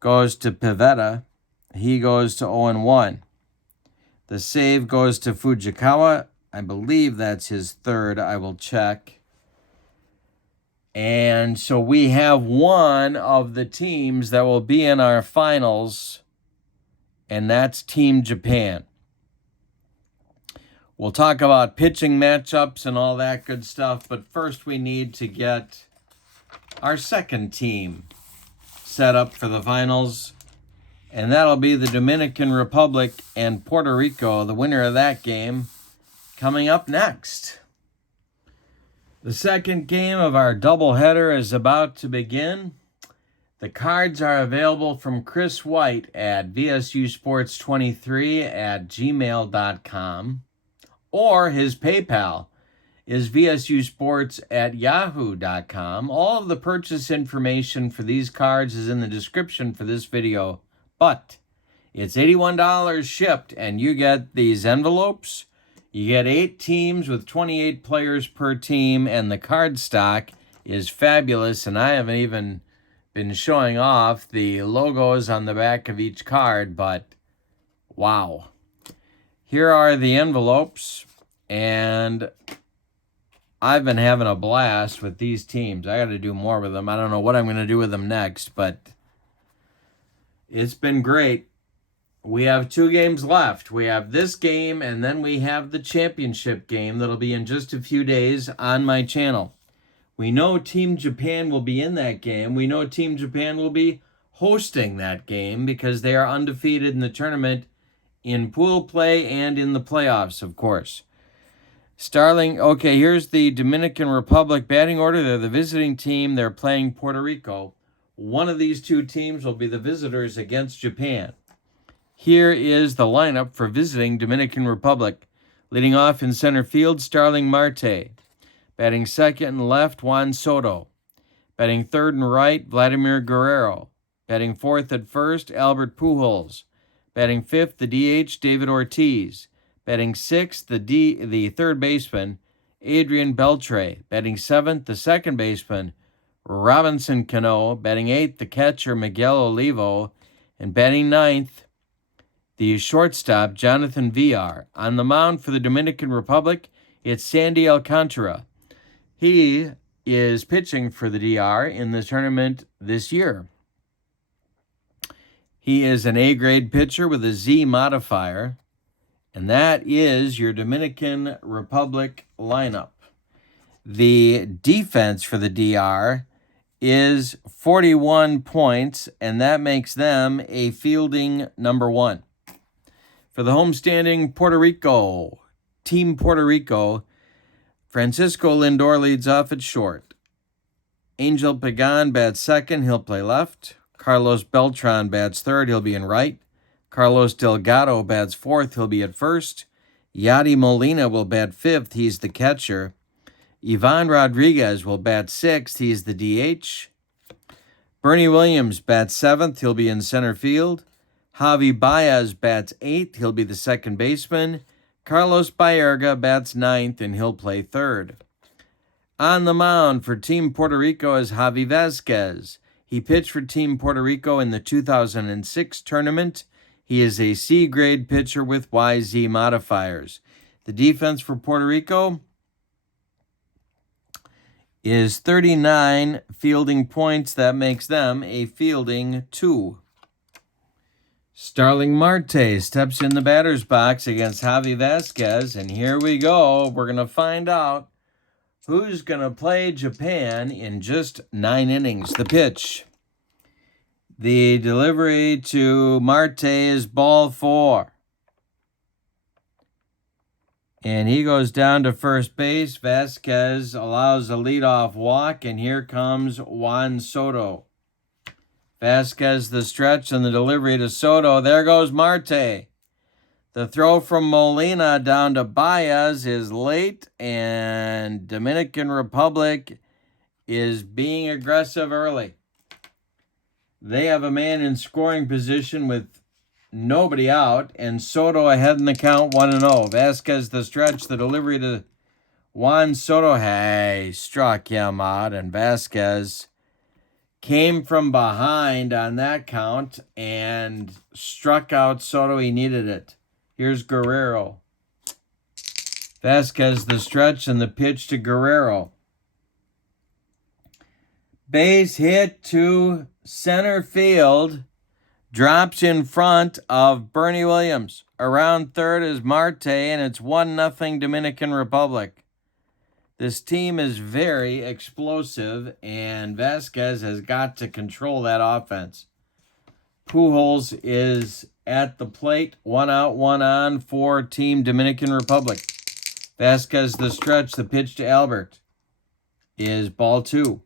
goes to Pivetta. He goes to 0-1. The save goes to Fujikawa. I believe that's his 3rd. I will check. And so we have one of the teams that will be in our finals, and that's Team Japan. We'll talk about pitching matchups and all that good stuff, but first we need to get our second team set up for the finals, and that'll be the Dominican Republic and Puerto Rico, the winner of that game, coming up next. The second game of our doubleheader is about to begin. The cards are available from Chris White at vsusports23@gmail.com, or his PayPal is vsusports@yahoo.com. All of the purchase information for these cards is in the description for this video, but it's $81 shipped, and you get these envelopes. You get 8 teams with 28 players per team, and the card stock is fabulous, and I haven't even been showing off the logos on the back of each card, but wow. Here are the envelopes, and I've been having a blast with these teams. I got to do more with them. I don't know what I'm going to do with them next, but it's been great. We have 2 games left. We have this game, and then we have the championship game that'll be in just a few days on my channel. We know Team Japan will be in that game. We know Team Japan will be hosting that game because they are undefeated in the tournament in pool play and in the playoffs, of course. Starling, okay, here's the Dominican Republic batting order. They're the visiting team. They're playing Puerto Rico. One of these 2 teams will be the visitors against Japan. Here is the lineup for visiting Dominican Republic. Leading off in center field, Starling Marte. Batting second and left, Juan Soto. Batting third and right, Vladimir Guerrero. Batting fourth at first, Albert Pujols. Batting fifth, the DH, David Ortiz. Batting sixth, the third baseman, Adrian Beltre. Batting seventh, the second baseman, Robinson Cano. Batting eighth, the catcher, Miguel Olivo. And batting ninth, the shortstop, Jonathan Villar. On the mound for the Dominican Republic, it's Sandy Alcantara. He is pitching for the DR in the tournament this year. He is an A-grade pitcher with a Z modifier, and that is your Dominican Republic lineup. The defense for the DR is 41 points, and that makes them a fielding number 1. For the homestanding Puerto Rico, Team Puerto Rico, Francisco Lindor leads off at short. Angel Pagan bats second, he'll play left. Carlos Beltran bats third, he'll be in right. Carlos Delgado bats fourth, he'll be at first. Yadi Molina will bat fifth, he's the catcher. Ivan Rodriguez will bat 6th. He's the DH. Bernie Williams bats 7th. He'll be in center field. Javi Baez bats 8th. He'll be the second baseman. Carlos Baerga bats 9th, and he'll play 3rd. On the mound for Team Puerto Rico is Javi Vasquez. He pitched for Team Puerto Rico in the 2006 tournament. He is a C-grade pitcher with YZ modifiers. The defense for Puerto Rico is 39 fielding points. That makes them a fielding 2. Starling Marte steps in the batter's box against Javi Vasquez, and here we go. We're going to find out who's going to play Japan in just 9 innings. The pitch. The delivery to Marte is ball 4. And he goes down to first base. Vasquez allows a leadoff walk, and here comes Juan Soto. Vasquez the stretch and the delivery to Soto. There goes Marte. The throw from Molina down to Baez is late, and Dominican Republic is being aggressive early. They have a man in scoring position with nobody out, and Soto ahead in the count 1-0. Vasquez the stretch, the delivery to Juan Soto. Hey, struck him out, and Vasquez came from behind on that count and struck out Soto. He needed it. Here's Guerrero. Vasquez the stretch and the pitch to Guerrero. Base hit to center field. Drops in front of Bernie Williams. Around third is Marte, and it's 1-0 Dominican Republic. This team is very explosive, and Vasquez has got to control that offense. Pujols is at the plate. 1 out, 1 on for Team Dominican Republic. Vasquez the stretch. The pitch to Albert is ball 2.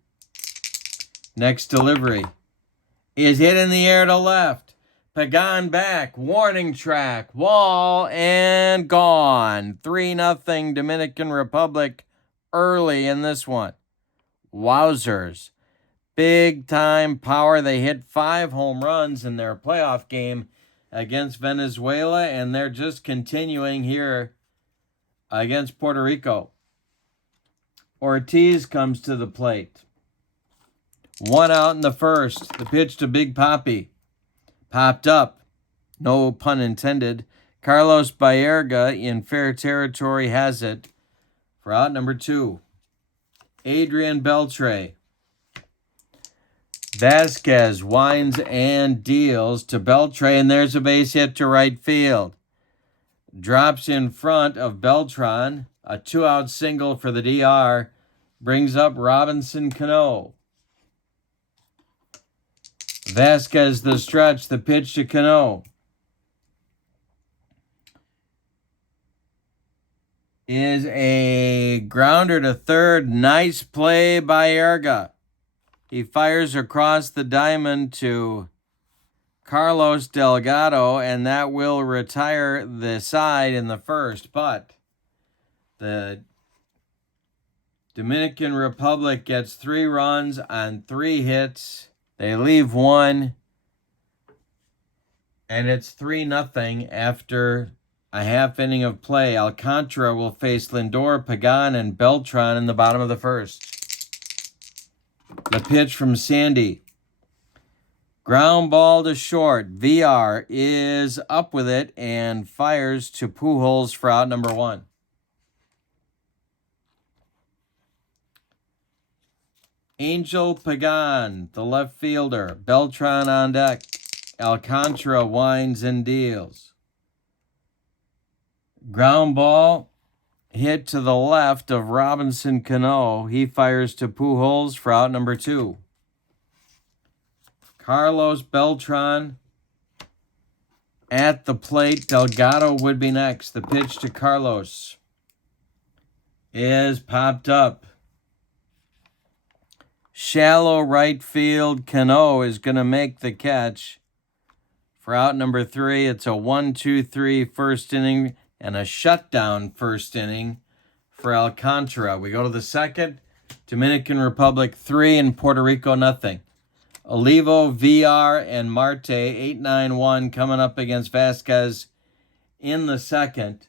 Next delivery is hit in the air to left. Pagan back. Warning track. Wall and gone. 3-0 Dominican Republic early in this one. Wowzers. Big time power. They hit 5 home runs in their playoff game against Venezuela, and they're just continuing here against Puerto Rico. Ortiz comes to the plate. 1 out in the first. The pitch to Big Papi. Popped up. No pun intended. Carlos Baerga in fair territory has it for out number 2. Adrian Beltre. Vasquez winds and deals to Beltre, and there's a base hit to right field. Drops in front of Beltran. A 2-out single for the DR. Brings up Robinson Cano. Vasquez the stretch, the pitch to Cano. Is a grounder to third. Nice play by Erga. He fires across the diamond to Carlos Delgado, and that will retire the side in the first. But the Dominican Republic gets 3 runs on 3 hits. They leave 1, and it's 3-0 after a half inning of play. Alcantara will face Lindor, Pagan, and Beltran in the bottom of the first. The pitch from Sandy. Ground ball to short. VR is up with it and fires to Pujols for out number 1. Angel Pagan, the left fielder. Beltran on deck. Alcantara winds and deals. Ground ball hit to the left of Robinson Cano. He fires to Pujols for out number 2. Carlos Beltran at the plate. Delgado would be next. The pitch to Carlos is popped up. Shallow right field. Cano is going to make the catch for out number 3. It's a 1-2-3 first inning and a shutdown first inning for Alcantara. We go to the second. Dominican Republic 3 and Puerto Rico nothing. Olivo, VR, and Marte 8-9-1 coming up against Vasquez in the second.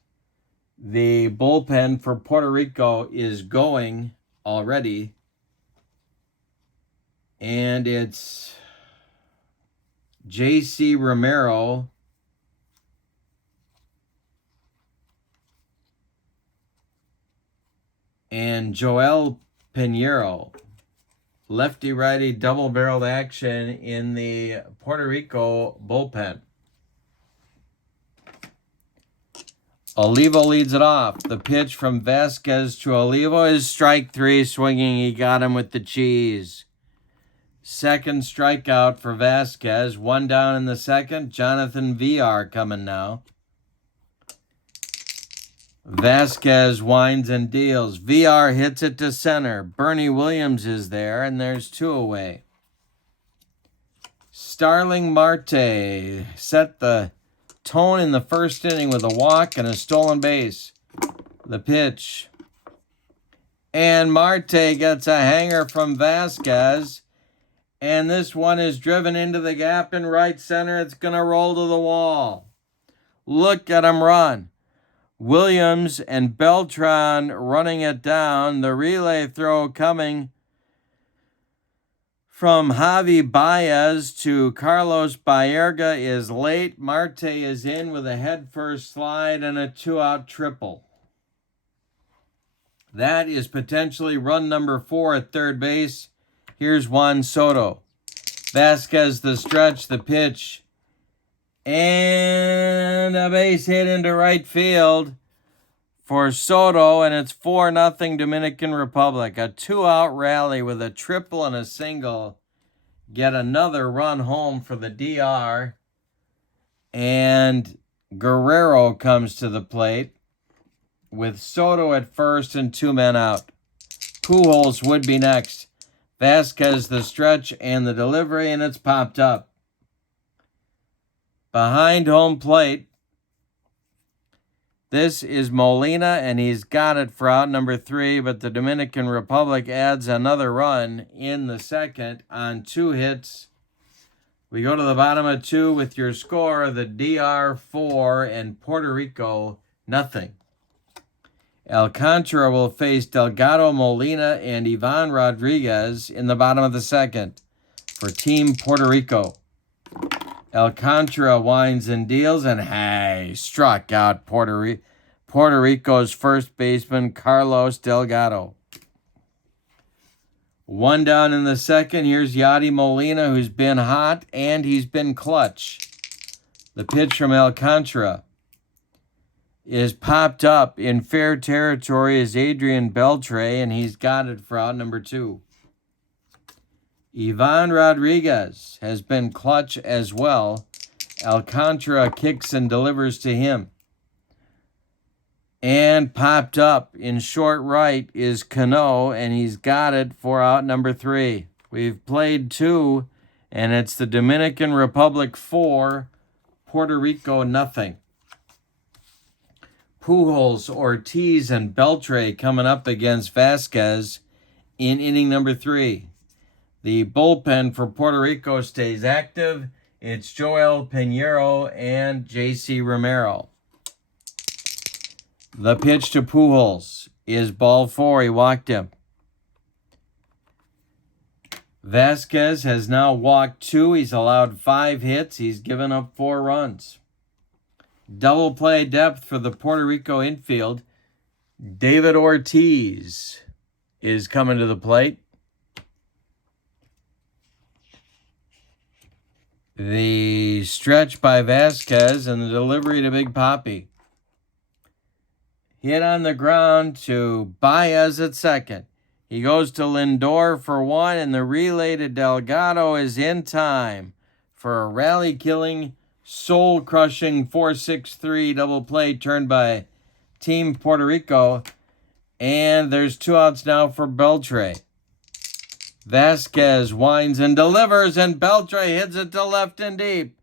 The bullpen for Puerto Rico is going already. And it's J.C. Romero and Joel Pinheiro. Lefty-righty double-barreled action in the Puerto Rico bullpen. Olivo leads it off. The pitch from Vasquez to Olivo is strike 3, swinging. He got him with the cheese. Second strikeout for Vasquez. 1 down in the second. Jonathan VR coming now. Vasquez winds and deals. VR hits it to center. Bernie Williams is there, and there's 2 away. Starling Marte set the tone in the first inning with a walk and a stolen base. The pitch. And Marte gets a hanger from Vasquez. And this one is driven into the gap in right center. It's going to roll to the wall. Look at him run. Williams and Beltran running it down. The relay throw coming from Javi Baez to Carlos Baerga is late. Marte is in with a head-first slide and a 2-out triple. That is potentially run number 4 at third base. Here's Juan Soto. Vasquez the stretch, the pitch. And a base hit into right field for Soto, and it's 4-0 Dominican Republic. A 2-out rally with a triple and a single. Get another run home for the DR. And Guerrero comes to the plate with Soto at first and 2 men out. Pujols would be next. Vasquez the stretch and the delivery, and it's popped up. Behind home plate, this is Molina, and he's got it for out number 3, but the Dominican Republic adds another run in the second on 2 hits. We go to the bottom of 2 with your score, the DR 4 and Puerto Rico nothing. Alcantara will face Delgado Molina and Ivan Rodriguez in the bottom of the second for Team Puerto Rico. Alcantara winds and deals, and struck out Puerto Rico's first baseman, Carlos Delgado. 1 down in the second. Here's Yadi Molina, who's been hot, and he's been clutch. The pitch from Alcantara is popped up in fair territory as Adrian Beltre, and he's got it for out number 2. Ivan Rodriguez has been clutch as well. Alcantara kicks and delivers to him. And popped up in short right is Cano, and he's got it for out number 3. We've played 2, and it's the Dominican Republic 4, Puerto Rico nothing. Pujols, Ortiz, and Beltre coming up against Vasquez in inning number 3. The bullpen for Puerto Rico stays active. It's Joel Pinheiro and J.C. Romero. The pitch to Pujols is ball 4. He walked him. Vasquez has now walked 2. He's allowed 5 hits. He's given up 4 runs. Double play depth for the Puerto Rico infield. David Ortiz is coming to the plate. The stretch by Vasquez and the delivery to Big Papi. Hit on the ground to Baez at second. He goes to Lindor for 1, and the relay to Delgado is in time for a rally-killing, soul-crushing 4-6-3 double play turned by Team Puerto Rico. And there's 2 outs now for Beltre. Vasquez winds and delivers, and Beltre hits it to left and deep.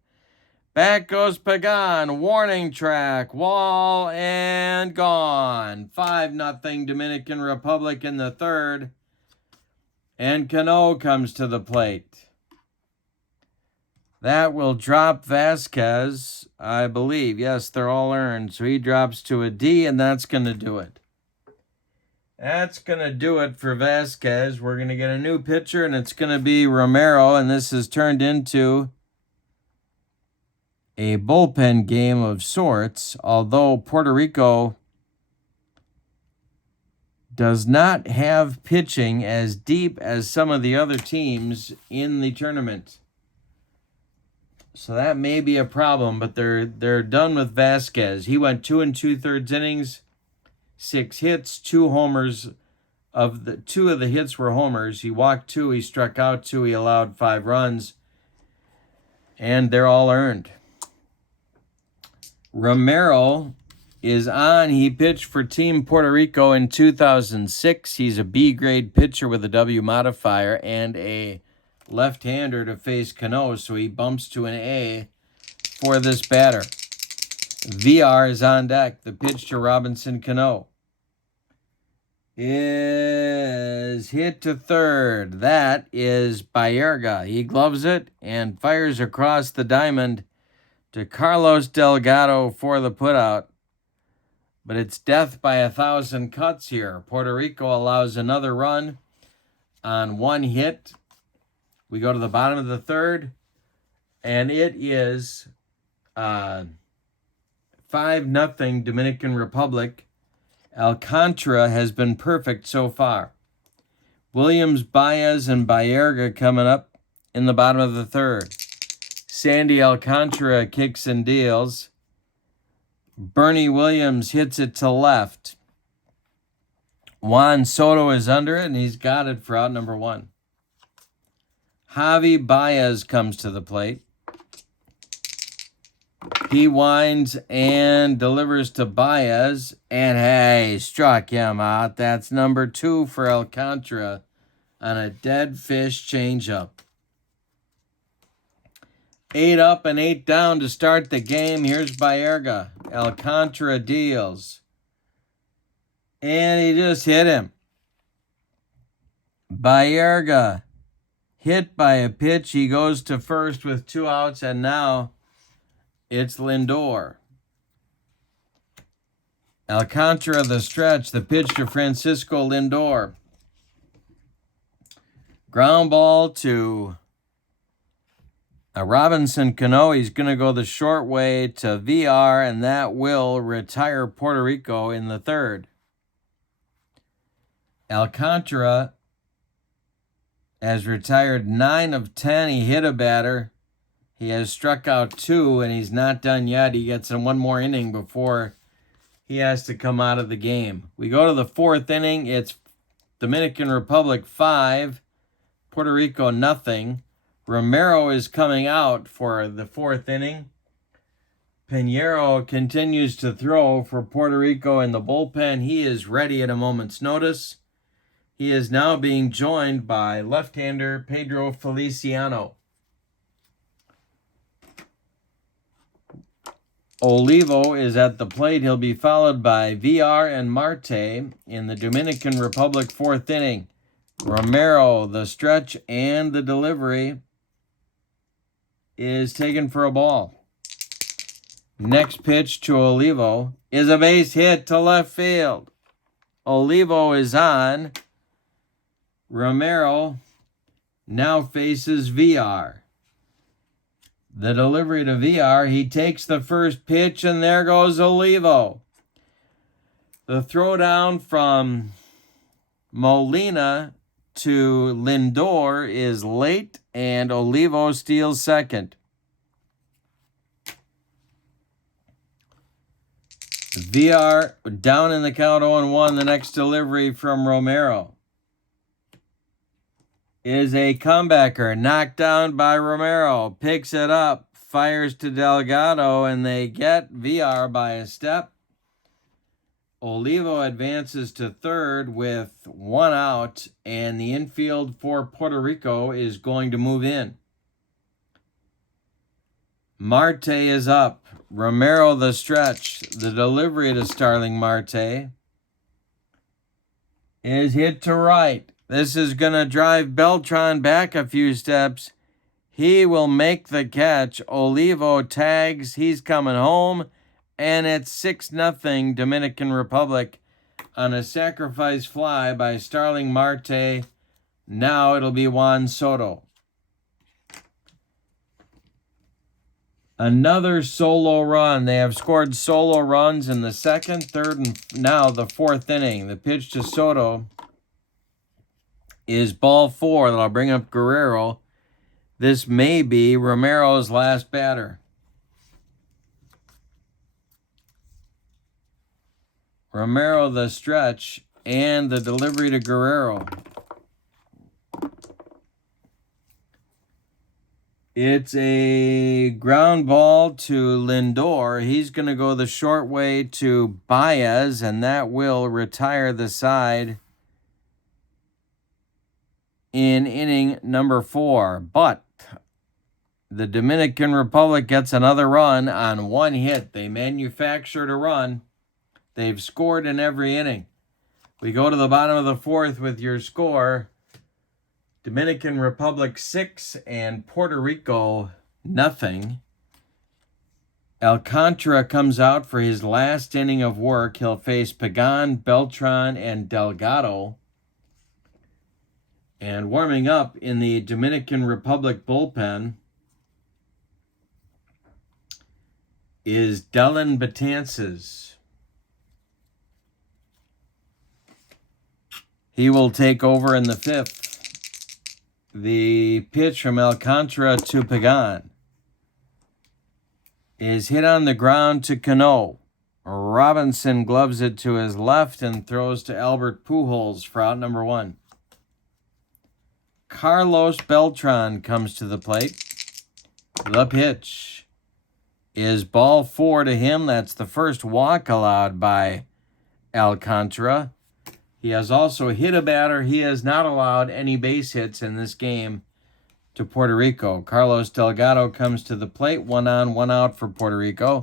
Back goes Pagan. Warning track. Wall and gone. 5-0 Dominican Republic in the third. And Cano comes to the plate. That will drop Vasquez, I believe. Yes, they're all earned. So he drops to a D, and that's going to do it. That's going to do it for Vasquez. We're going to get a new pitcher, and it's going to be Romero, and this has turned into a bullpen game of sorts, although Puerto Rico does not have pitching as deep as some of the other teams in the tournament. So that may be a problem, but they're done with Vasquez. He went 2 2/3 innings, 6 hits, 2 homers. Of the 2 of the hits were homers. He walked 2, he struck out 2, he allowed 5 runs, and they're all earned. Romero is on. He pitched for Team Puerto Rico in 2006. He's a B-grade pitcher with a W modifier and a left-hander to face Cano, so he bumps to an A for this batter. VR is on deck. The pitch to Robinson Cano is hit to third. That is Baerga. He gloves it and fires across the diamond to Carlos Delgado for the putout. But it's death by 1,000 cuts here. Puerto Rico allows another run on 1 hit. We go to the bottom of the third, and it is 5-0 Dominican Republic. Alcantara has been perfect so far. Williams, Baez, and Baerga coming up in the bottom of the third. Sandy Alcantara kicks and deals. Bernie Williams hits it to left. Juan Soto is under it, and he's got it for out number 1. Javi Baez comes to the plate. He winds and delivers to Baez, and hey, struck him out. That's number 2 for Alcantara on a dead fish changeup. 8 up and 8 down to start the game. Here's Baerga. Alcantara deals. And he just hit him. Baerga hit by a pitch. He goes to first with 2 outs, and now it's Lindor. Alcantara the stretch. The pitch to Francisco Lindor. Ground ball to Robinson Cano. He's going to go the short way to VR, and that will retire Puerto Rico in the third. Alcantara has retired 9 of 10. He hit a batter. He has struck out 2, and he's not done yet. He gets in 1 more inning before he has to come out of the game. We go to the 4th inning. It's Dominican Republic 5, Puerto Rico nothing. Romero is coming out for the 4th inning. Pinheiro continues to throw for Puerto Rico in the bullpen. He is ready at a moment's notice. He is now being joined by left-hander Pedro Feliciano. Olivo is at the plate. He'll be followed by VR and Marte in the Dominican Republic 4th inning. Romero, the stretch and the delivery, is taken for a ball. Next pitch to Olivo is a base hit to left field. Olivo is on. Romero now faces VR. The delivery to VR, he takes the first pitch, and there goes Olivo. The throwdown from Molina to Lindor is late, and Olivo steals second. VR down in the count 0-1. The next delivery from Romero is a comebacker, knocked down by Romero, picks it up, fires to Delgado, and they get VR by a step. Olivo advances to third with 1 out, and the infield for Puerto Rico is going to move in. Marte is up. Romero the stretch. The delivery to Starling Marte is hit to right. This is going to drive Beltran back a few steps. He will make the catch. Olivo tags. He's coming home. And it's 6-0 Dominican Republic on a sacrifice fly by Starling Marte. Now it'll be Juan Soto. Another solo run. They have scored solo runs in the second, third, and now the fourth inning. The pitch to Soto is ball 4. That'll bring up Guerrero. This may be Romero's last batter. Romero the stretch and the delivery to Guerrero. It's a ground ball to Lindor. He's going to go the short way to Baez, and that will retire the side in inning number 4. But the Dominican Republic gets another run on one hit. They manufactured a run. They've scored in every inning. We go to the bottom of the 4th with your score. Dominican Republic 6 and Puerto Rico 0. Alcantara comes out for his last inning of work. He'll face Pagan, Beltran, and Delgado. And warming up in the Dominican Republic bullpen is Dellin Betances. He will take over in the 5th. The pitch from Alcantara to Pagan is hit on the ground to Cano. Robinson gloves it to his left and throws to Albert Pujols for out number 1. Carlos Beltran comes to the plate. The pitch is ball 4 to him. That's the first walk allowed by Alcantara. He has also hit a batter. He has not allowed any base hits in this game to Puerto Rico. Carlos Delgado comes to the plate. 1 on, 1 out for Puerto Rico.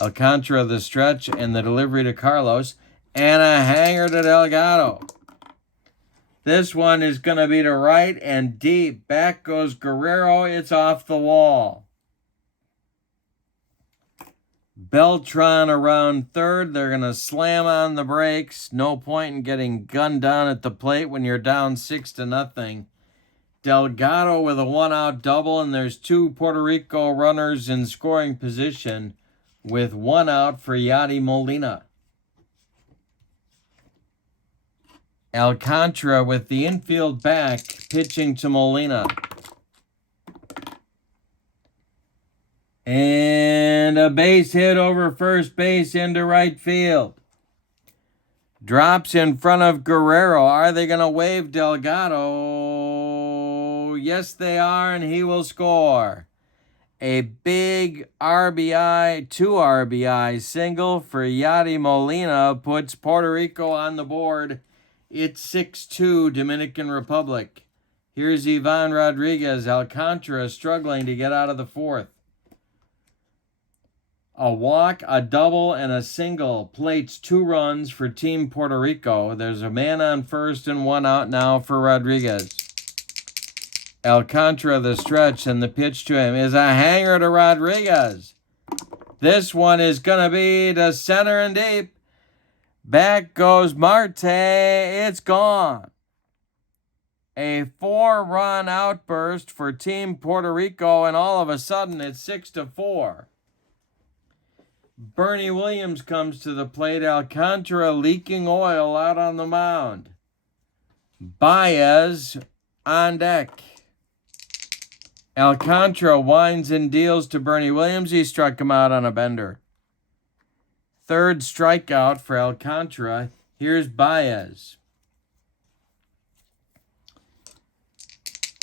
Alcantara the stretch and the delivery to Carlos. And a hanger to Delgado. This one is going to be to right and deep. Back goes Guerrero. It's off the wall. Beltran around third. They're going to slam on the brakes. No point in getting gunned down at the plate when you're down 6-0. Delgado with a 1-out double, and there's 2 Puerto Rico runners in scoring position with 1 out for Yadi Molina. Alcantara with the infield back, pitching to Molina. And a base hit over first base into right field. Drops in front of Guerrero. Are they going to wave Delgado? Yes, they are, and he will score. A big RBI, 2 RBI single for Yadi Molina puts Puerto Rico on the board. It's 6-2 Dominican Republic. Here's Ivan Rodriguez. Alcantara struggling to get out of the 4th. A walk, a double, and a single plates 2 runs for Team Puerto Rico. There's a man on first and 1 out now for Rodriguez. Alcantara the stretch, and the pitch to him is a hanger to Rodriguez. This one is going to be to center and deep. Back goes Marte. It's gone. A 4-run outburst for Team Puerto Rico, and all of a sudden it's 6-4. Bernie Williams comes to the plate. Alcantara leaking oil out on the mound. Baez on deck. Alcantara winds and deals to Bernie Williams. He struck him out on a bender. 3rd strikeout for Alcantara. Here's Baez.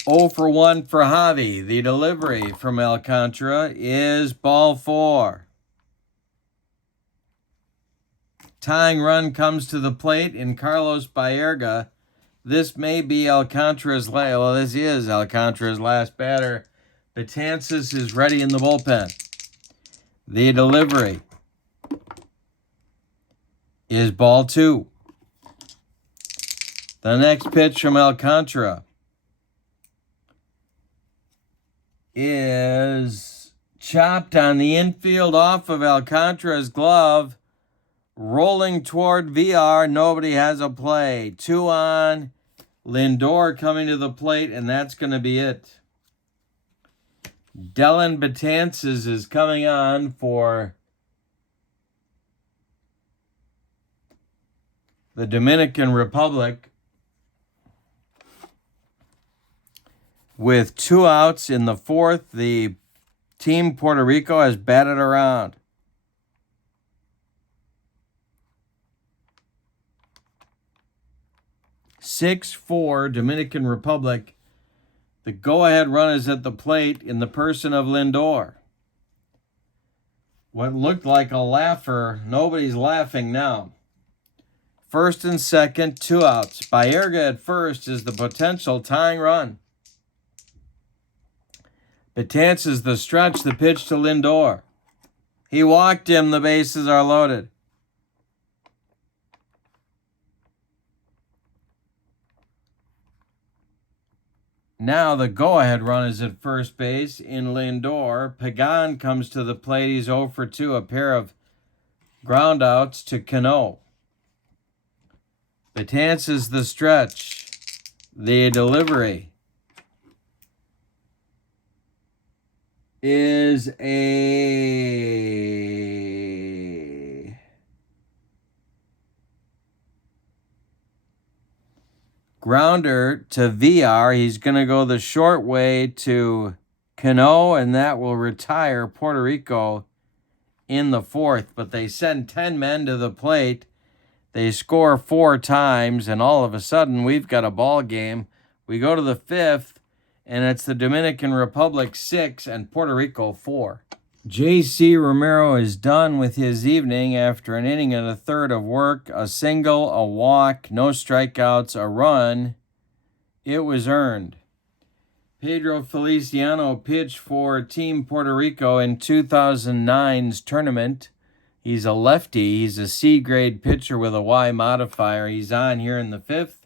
0 for 1 for Javi. The delivery from Alcantara is ball 4. Tying run comes to the plate in Carlos Baerga. This may be Alcantara's last. Well, this is Alcantara's last batter. Betances is ready in the bullpen. The delivery is ball 2. The next pitch from Alcantara is chopped on the infield off of Alcantara's glove. Rolling toward VR. Nobody has a play. 2 on. Lindor coming to the plate, and that's going to be it. Dellin Betances is coming on for the Dominican Republic with 2 outs in the 4th. The team Puerto Rico has batted around. (6-4) Dominican Republic. The go-ahead run is at the plate in the person of Lindor. What looked like a laugher, nobody's laughing now. First and second, 2 outs. Baerga at first is the potential tying run. Betances the stretch, the pitch to Lindor. He walked him, the bases are loaded. Now the go-ahead run is at first base in Lindor. Pagan comes to the plate. He's 0 for 2, a pair of ground outs to Cano. Betances the stretch. The delivery is a grounder to VR. He's going to go the short way to Cano, and that will retire Puerto Rico in the 4th. But they send 10 men to the plate. They score 4 times, and all of a sudden we've got a ball game. We go to the 5th, and it's the Dominican Republic 6 and Puerto Rico 4. J.C. Romero is done with his evening after an inning and a third of work, a single, a walk, no strikeouts, a run. It was earned. Pedro Feliciano pitched for Team Puerto Rico in 2009's tournament. He's a lefty. He's a C-grade pitcher with a Y modifier. He's on here in the 5th.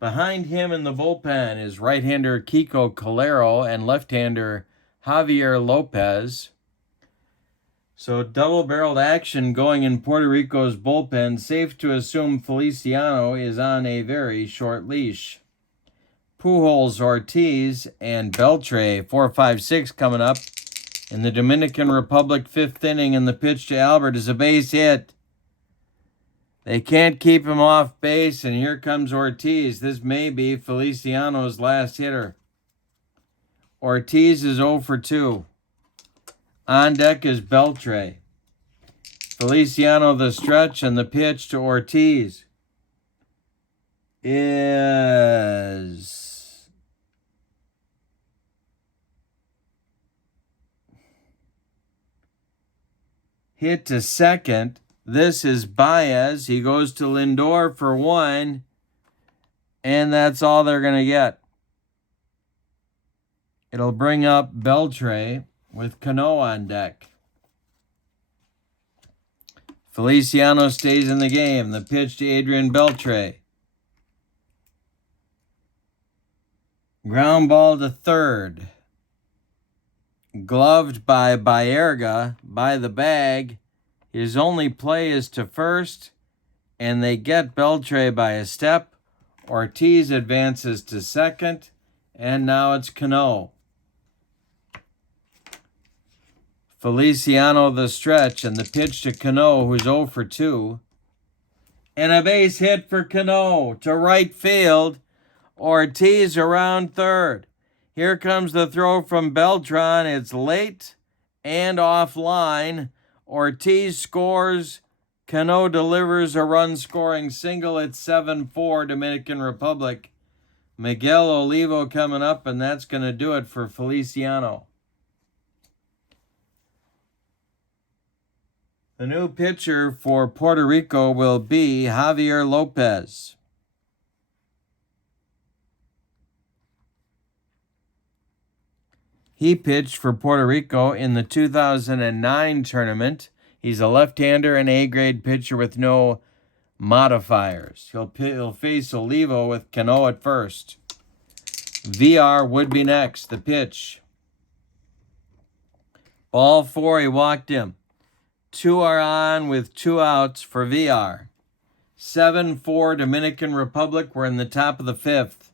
Behind him in the bullpen is right-hander Kiko Calero and left-hander Javier Lopez. So double-barreled action going in Puerto Rico's bullpen. Safe to assume Feliciano is on a very short leash. Pujols, Ortiz, and Beltre, 4, 5, 6 coming up. In the Dominican Republic 5th inning, and the pitch to Albert is a base hit. They can't keep him off base, and here comes Ortiz. This may be Feliciano's last hitter. Ortiz is 0 for 2. On deck is Beltre. Feliciano the stretch, and the pitch to Ortiz is hit to second. This is Baez. He goes to Lindor for 1, and that's all they're going to get. It'll bring up Beltre with Cano on deck. Feliciano stays in the game. The pitch to Adrian Beltre. Ground ball to third. Gloved by Baerga by the bag. His only play is to first, and they get Beltre by a step. Ortiz advances to second, and now it's Cano. Feliciano the stretch, and the pitch to Cano, who's 0 for 2. And a base hit for Cano to right field. Ortiz around third. Here comes the throw from Beltran. It's late and offline. Ortiz scores. Cano delivers a run-scoring single at 7-4 Dominican Republic. Miguel Olivo coming up, and that's going to do it for Feliciano. The new pitcher for Puerto Rico will be Javier Lopez. He pitched for Puerto Rico in the 2009 tournament. He's a left-hander and A-grade pitcher with no modifiers. He'll face Olivo with Cano at first. VR would be next. The pitch. Ball 4, he walked him. 2 are on with 2 outs for VR. 7-4 Dominican Republic. We're in the top of the 5th.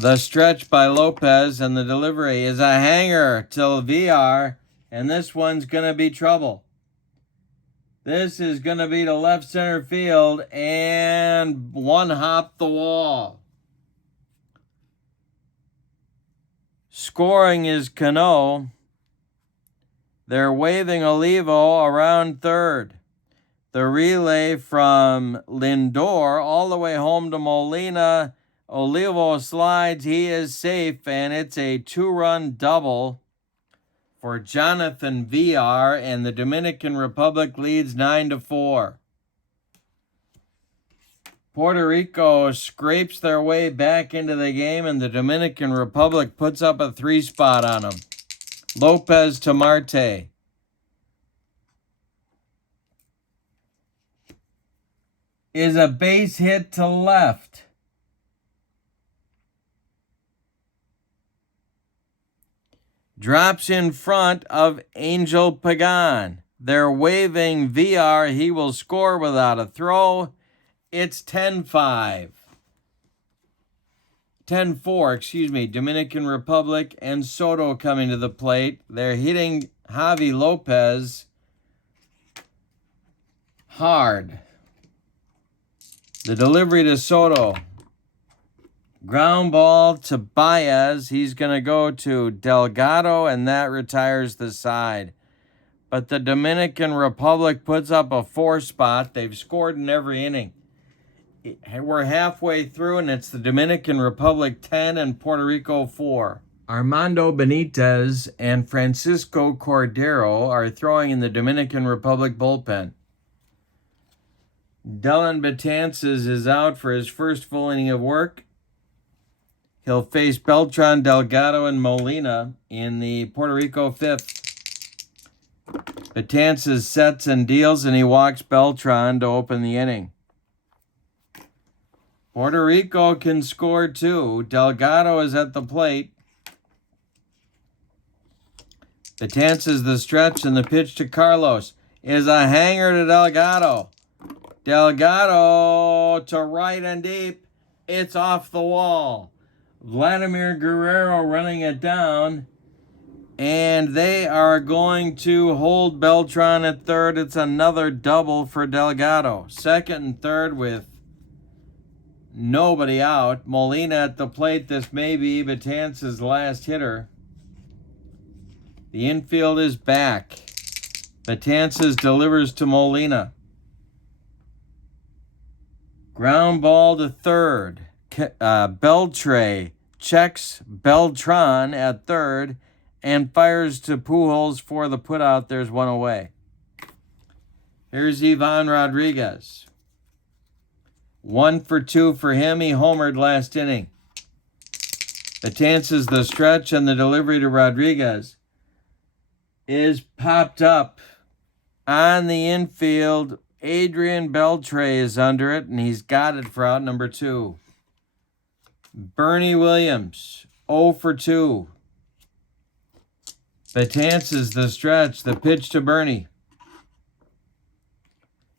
The stretch by Lopez, and the delivery is a hanger till VR, and this one's going to be trouble. This is going to be to left center field, and one hop the wall. Scoring is Cano. They're waving Olivo around third. The relay from Lindor all the way home to Molina. Olivo slides. He is safe, and it's a 2-run double for Jonathan VR, and the Dominican Republic leads 9-4. Puerto Rico scrapes their way back into the game, and the Dominican Republic puts up a 3-spot on them. Lopez to Marte. Is a base hit to left. Drops in front of Angel Pagan. They're waving VR. He will score without a throw. It's 10-5. 10-4, Dominican Republic, and Soto coming to the plate. They're hitting Javi Lopez hard. The delivery to Soto. Ground ball to Baez. He's going to go to Delgado, and that retires the side. But the Dominican Republic puts up a 4-spot. They've scored in every inning. We're halfway through, and it's the Dominican Republic 10 and Puerto Rico 4. Armando Benitez and Francisco Cordero are throwing in the Dominican Republic bullpen. Dellin Betances is out for his first full inning of work. He'll face Beltran, Delgado, and Molina in the Puerto Rico 5th. Betances sets and deals, and he walks Beltran to open the inning. Puerto Rico can score too. Delgado is at the plate. Betances the stretch, and the pitch to Carlos is a hanger to Delgado. Delgado to right and deep. It's off the wall. Vladimir Guerrero running it down. And they are going to hold Beltran at third. It's another double for Delgado. Second and third with nobody out. Molina at the plate. This may be Betances' last hitter. The infield is back. Betances delivers to Molina. Ground ball to third. Beltre checks Beltran at third and fires to Pujols for the putout. There's one away. Here's Ivan Rodriguez. 1 for 2 for him. He homered last inning. Betances the stretch, and the delivery to Rodriguez is popped up on the infield. Adrian Beltre is under it, and he's got it for out number 2. Bernie Williams, 0 for 2. Betances the stretch, the pitch to Bernie.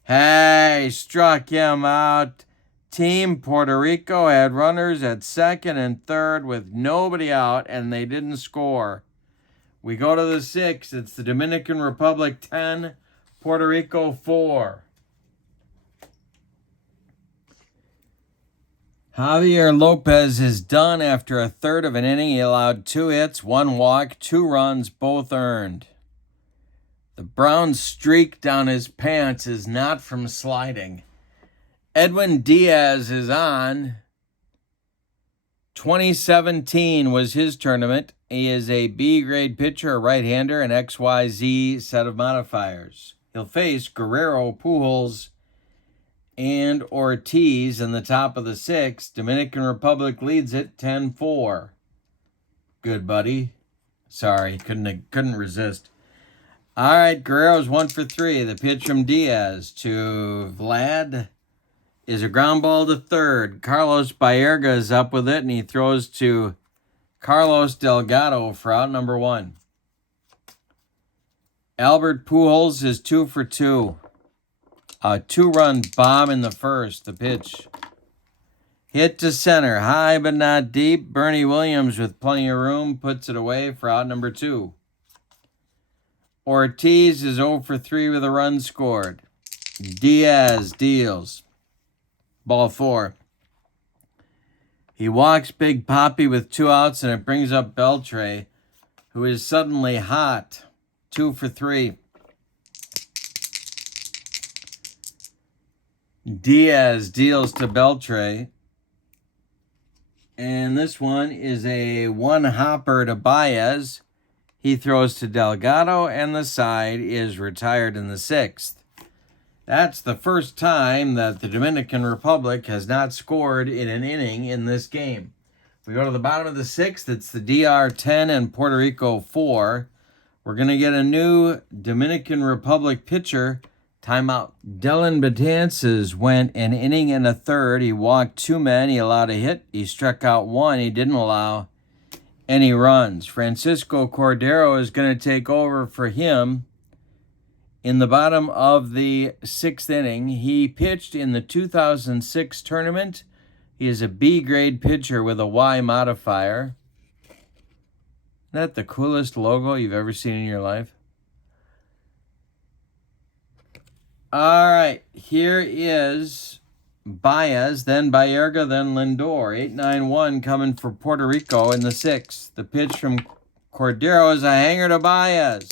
Hey, struck him out. Team Puerto Rico had runners at second and third with nobody out, and they didn't score. We go to the 6th. It's the Dominican Republic 10, Puerto Rico 4. Javier Lopez is done after a third of an inning. He allowed 2 hits, 1 walk, 2 runs, both earned. The brown streak down his pants is not from sliding. Edwin Diaz is on. 2017 was his tournament. He is a B-grade pitcher, a right-hander, an XYZ set of modifiers. He'll face Guerrero, Pujols, and Ortiz in the top of the 6th. Dominican Republic leads it 10-4. good buddy. Sorry, couldn't resist. All right, Guerrero's 1 for 3. The pitch from Diaz to Vlad is a ground ball to third. Carlos Baerga is up with it, and he throws to Carlos Delgado for out number 1. Albert Pujols is 2 for 2. A 2-run bomb in the first. The pitch. Hit to center. High but not deep. Bernie Williams with plenty of room puts it away for out number 2. Ortiz is 0 for 3 with a run scored. Diaz deals. Ball 4. He walks Big Papi with 2 outs, and it brings up Beltre, who is suddenly hot. 2 for 3. Diaz deals to Beltre. And this one is a 1-hopper to Baez. He throws to Delgado, and the side is retired in the 6th. That's the first time that the Dominican Republic has not scored in an inning in this game. If we go to the bottom of the 6th, it's the DR 10 and Puerto Rico 4. We're going to get a new Dominican Republic pitcher. Timeout. Dylan Betances went an inning and a third. He walked 2 men. He allowed a hit. He struck out 1. He didn't allow any runs. Francisco Cordero is going to take over for him in the bottom of the 6th inning. He pitched in the 2006 tournament. He is a B-grade pitcher with a Y modifier. Isn't that the coolest logo you've ever seen in your life? All right, here is Baez, then Baerga, then Lindor. 8-9-1 coming for Puerto Rico in the 6th. The pitch from Cordero is a hanger to Baez.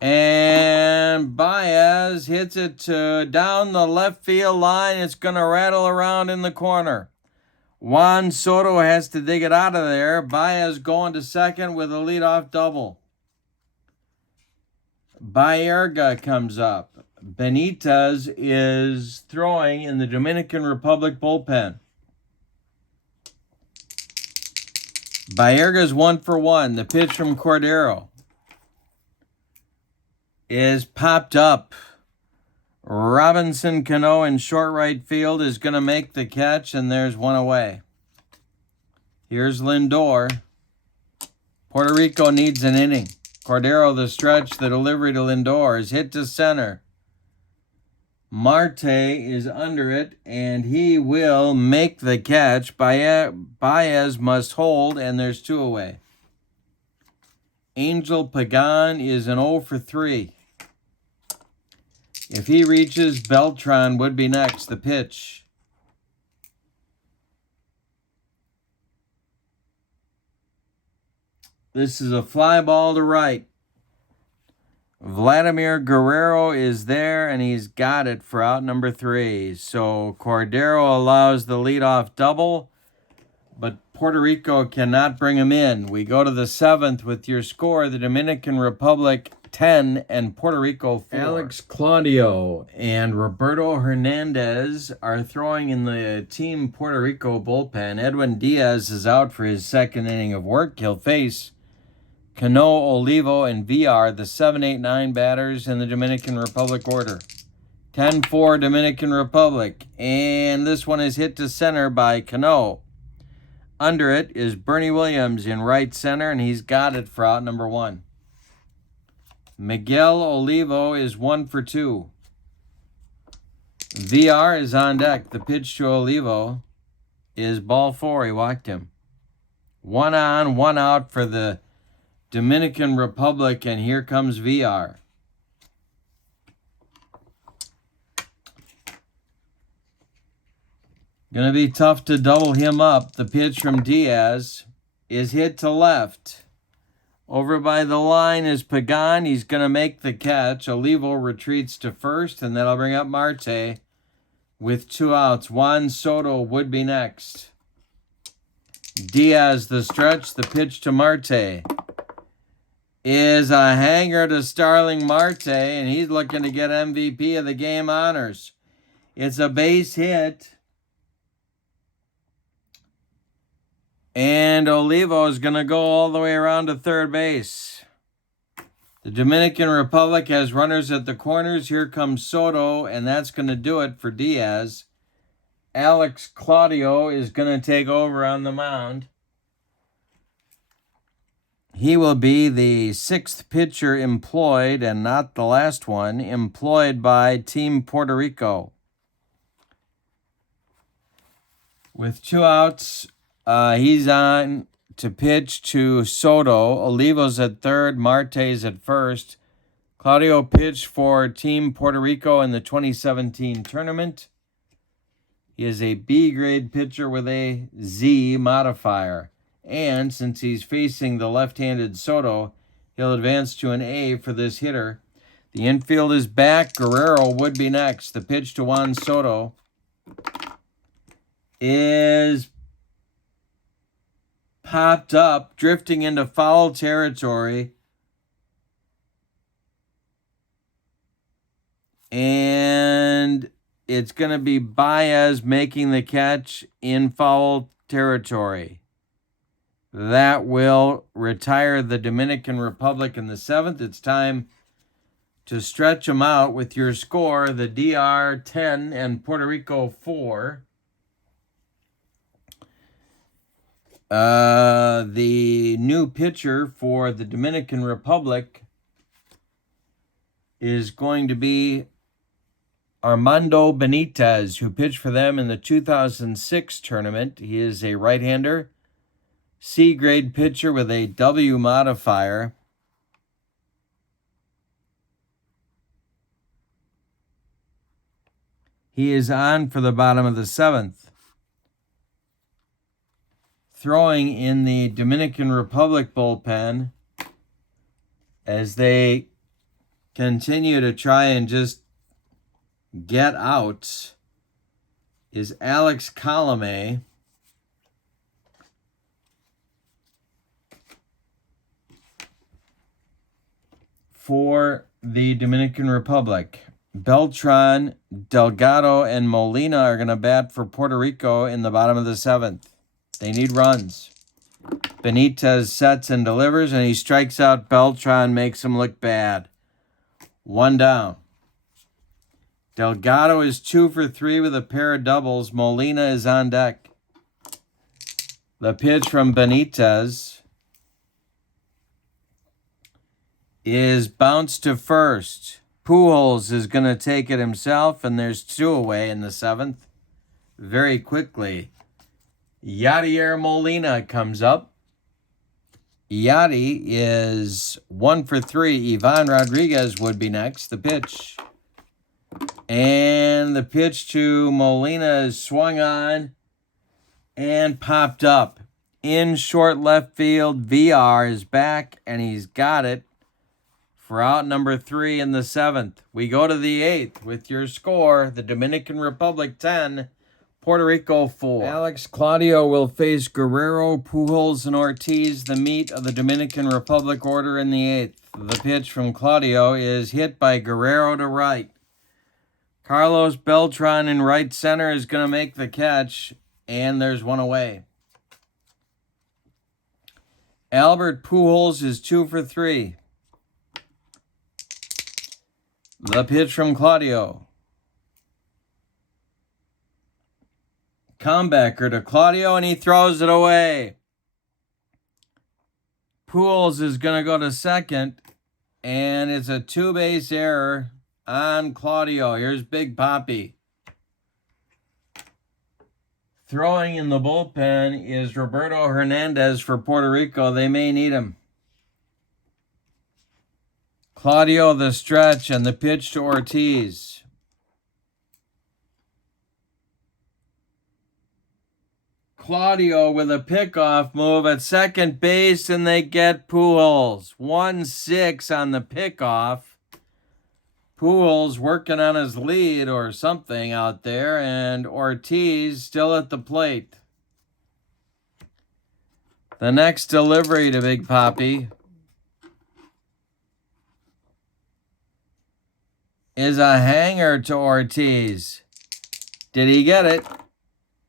And Baez hits it down the left field line. It's going to rattle around in the corner. Juan Soto has to dig it out of there. Baez going to second with a leadoff double. Baerga comes up. Benitez is throwing in the Dominican Republic bullpen. Baerga's 1 for 1. The pitch from Cordero is popped up. Robinson Cano in short right field is going to make the catch, and there's one away. Here's Lindor. Puerto Rico needs an inning. Cordero, the stretch, the delivery to Lindor is hit to center. Marte is under it, and he will make the catch. Baez must hold, and there's 2 away. Angel Pagan is an 0 for 3. If he reaches, Beltran would be next. The pitch. This is a fly ball to right. Vladimir Guerrero is there, and he's got it for out number 3. So Cordero allows the leadoff double, but Puerto Rico cannot bring him in. We go to the 7th with your score, the Dominican Republic 10 and Puerto Rico 4. Alex Claudio and Roberto Hernandez are throwing in the Team Puerto Rico bullpen. Edwin Diaz is out for his 2nd inning of work. He'll face Cano, Olivo, and VR, the 7-8-9 batters in the Dominican Republic order. 10-4 Dominican Republic, and this one is hit to center by Cano. Under it is Bernie Williams in right center, and he's got it for out number 1. Miguel Olivo is 1 for 2. VR is on deck. The pitch to Olivo is ball 4. He walked him. 1 on, 1 out for the Dominican Republic, and here comes VR. Going to be tough to double him up. The pitch from Diaz is hit to left. Over by the line is Pagan. He's going to make the catch. Olivo retreats to first, and that'll bring up Marte with 2 outs. Juan Soto would be next. Diaz the stretch. The pitch to Marte is a hanger to Starling Marte, and he's looking to get MVP of the game honors. It's a base hit. And Olivo is going to go all the way around to third base. The Dominican Republic has runners at the corners. Here comes Soto, and that's going to do it for Diaz. Alex Claudio is going to take over on the mound. He will be the sixth pitcher employed, and not the last one, employed by Team Puerto Rico. With 2 outs, he's on to pitch to Soto. Olivo's at third, Marte's at first. Claudio pitched for Team Puerto Rico in the 2017 tournament. He is a B-grade pitcher with a Z modifier. And since he's facing the left-handed Soto, he'll advance to an A for this hitter. The infield is back. Guerrero would be next. The pitch to Juan Soto is popped up, drifting into foul territory. And it's going to be Baez making the catch in foul territory. That will retire the Dominican Republic in the 7th. It's time to stretch them out with your score, the DR 10 and Puerto Rico 4. The new pitcher for the Dominican Republic is going to be Armando Benitez, who pitched for them in the 2006 tournament. He is a right-hander, C-grade pitcher with a W modifier. He is on for the bottom of the 7th. Throwing in the Dominican Republic bullpen as they continue to try and just get out is Alex Colome. For the Dominican Republic, Beltran, Delgado, and Molina are going to bat for Puerto Rico in the bottom of the 7th. They need runs. Benitez sets and delivers, and he strikes out Beltran, makes him look bad. 1 down. Delgado is 2 for 3 with a pair of doubles. Molina is on deck. The pitch from Benitez is bounced to first. Pujols is going to take it himself, and there's 2 away in the 7th. Very quickly, Yadier Molina comes up. Yadi is 1 for 3. Ivan Rodriguez would be next. The pitch. And the pitch to Molina is swung on and popped up. In short left field, VR is back, and he's got it for out number 3 in the 7th. We go to the 8th with your score, the Dominican Republic 10, Puerto Rico 4. Alex Claudio will face Guerrero, Pujols, and Ortiz, the meat of the Dominican Republic order in the 8th. The pitch from Claudio is hit by Guerrero to right. Carlos Beltran in right center is going to make the catch, and there's 1 away. Albert Pujols is 2 for 3. The pitch from Claudio. Comebacker to Claudio, and he throws it away. Pujols is going to go to second, and it's a 2-base error on Claudio. Here's Big Papi. Throwing in the bullpen is Roberto Hernandez for Puerto Rico. They may need him. Claudio the stretch and the pitch to Ortiz. Claudio with a pickoff move at second base, and they get Pujols. 1-6 on the pickoff. Pujols working on his lead or something out there, and Ortiz still at the plate. The next delivery to Big Papi is a hanger to Ortiz. Did he get it?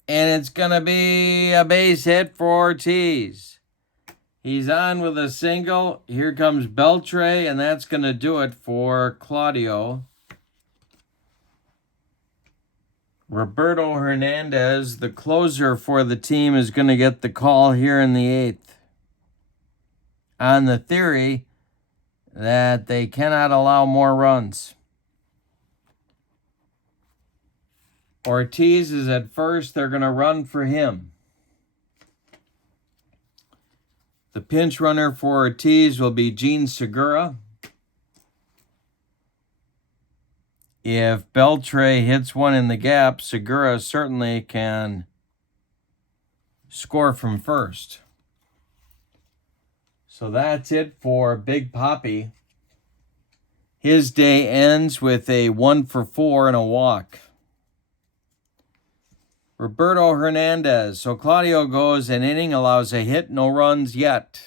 And it's going to be a base hit for Ortiz. He's on with a single. Here comes Beltre, and that's going to do it for Claudio. Roberto Hernandez, the closer for the team, is going to get the call here in the 8th. On the theory that they cannot allow more runs. Ortiz is at first. They're going to run for him. The pinch runner for Ortiz will be Gene Segura. If Beltre hits one in the gap, Segura certainly can score from first. So that's it for Big Papi. His day ends with a 1-for-4 and a walk. Roberto Hernandez. So Claudio goes an inning, allows a hit, no runs yet.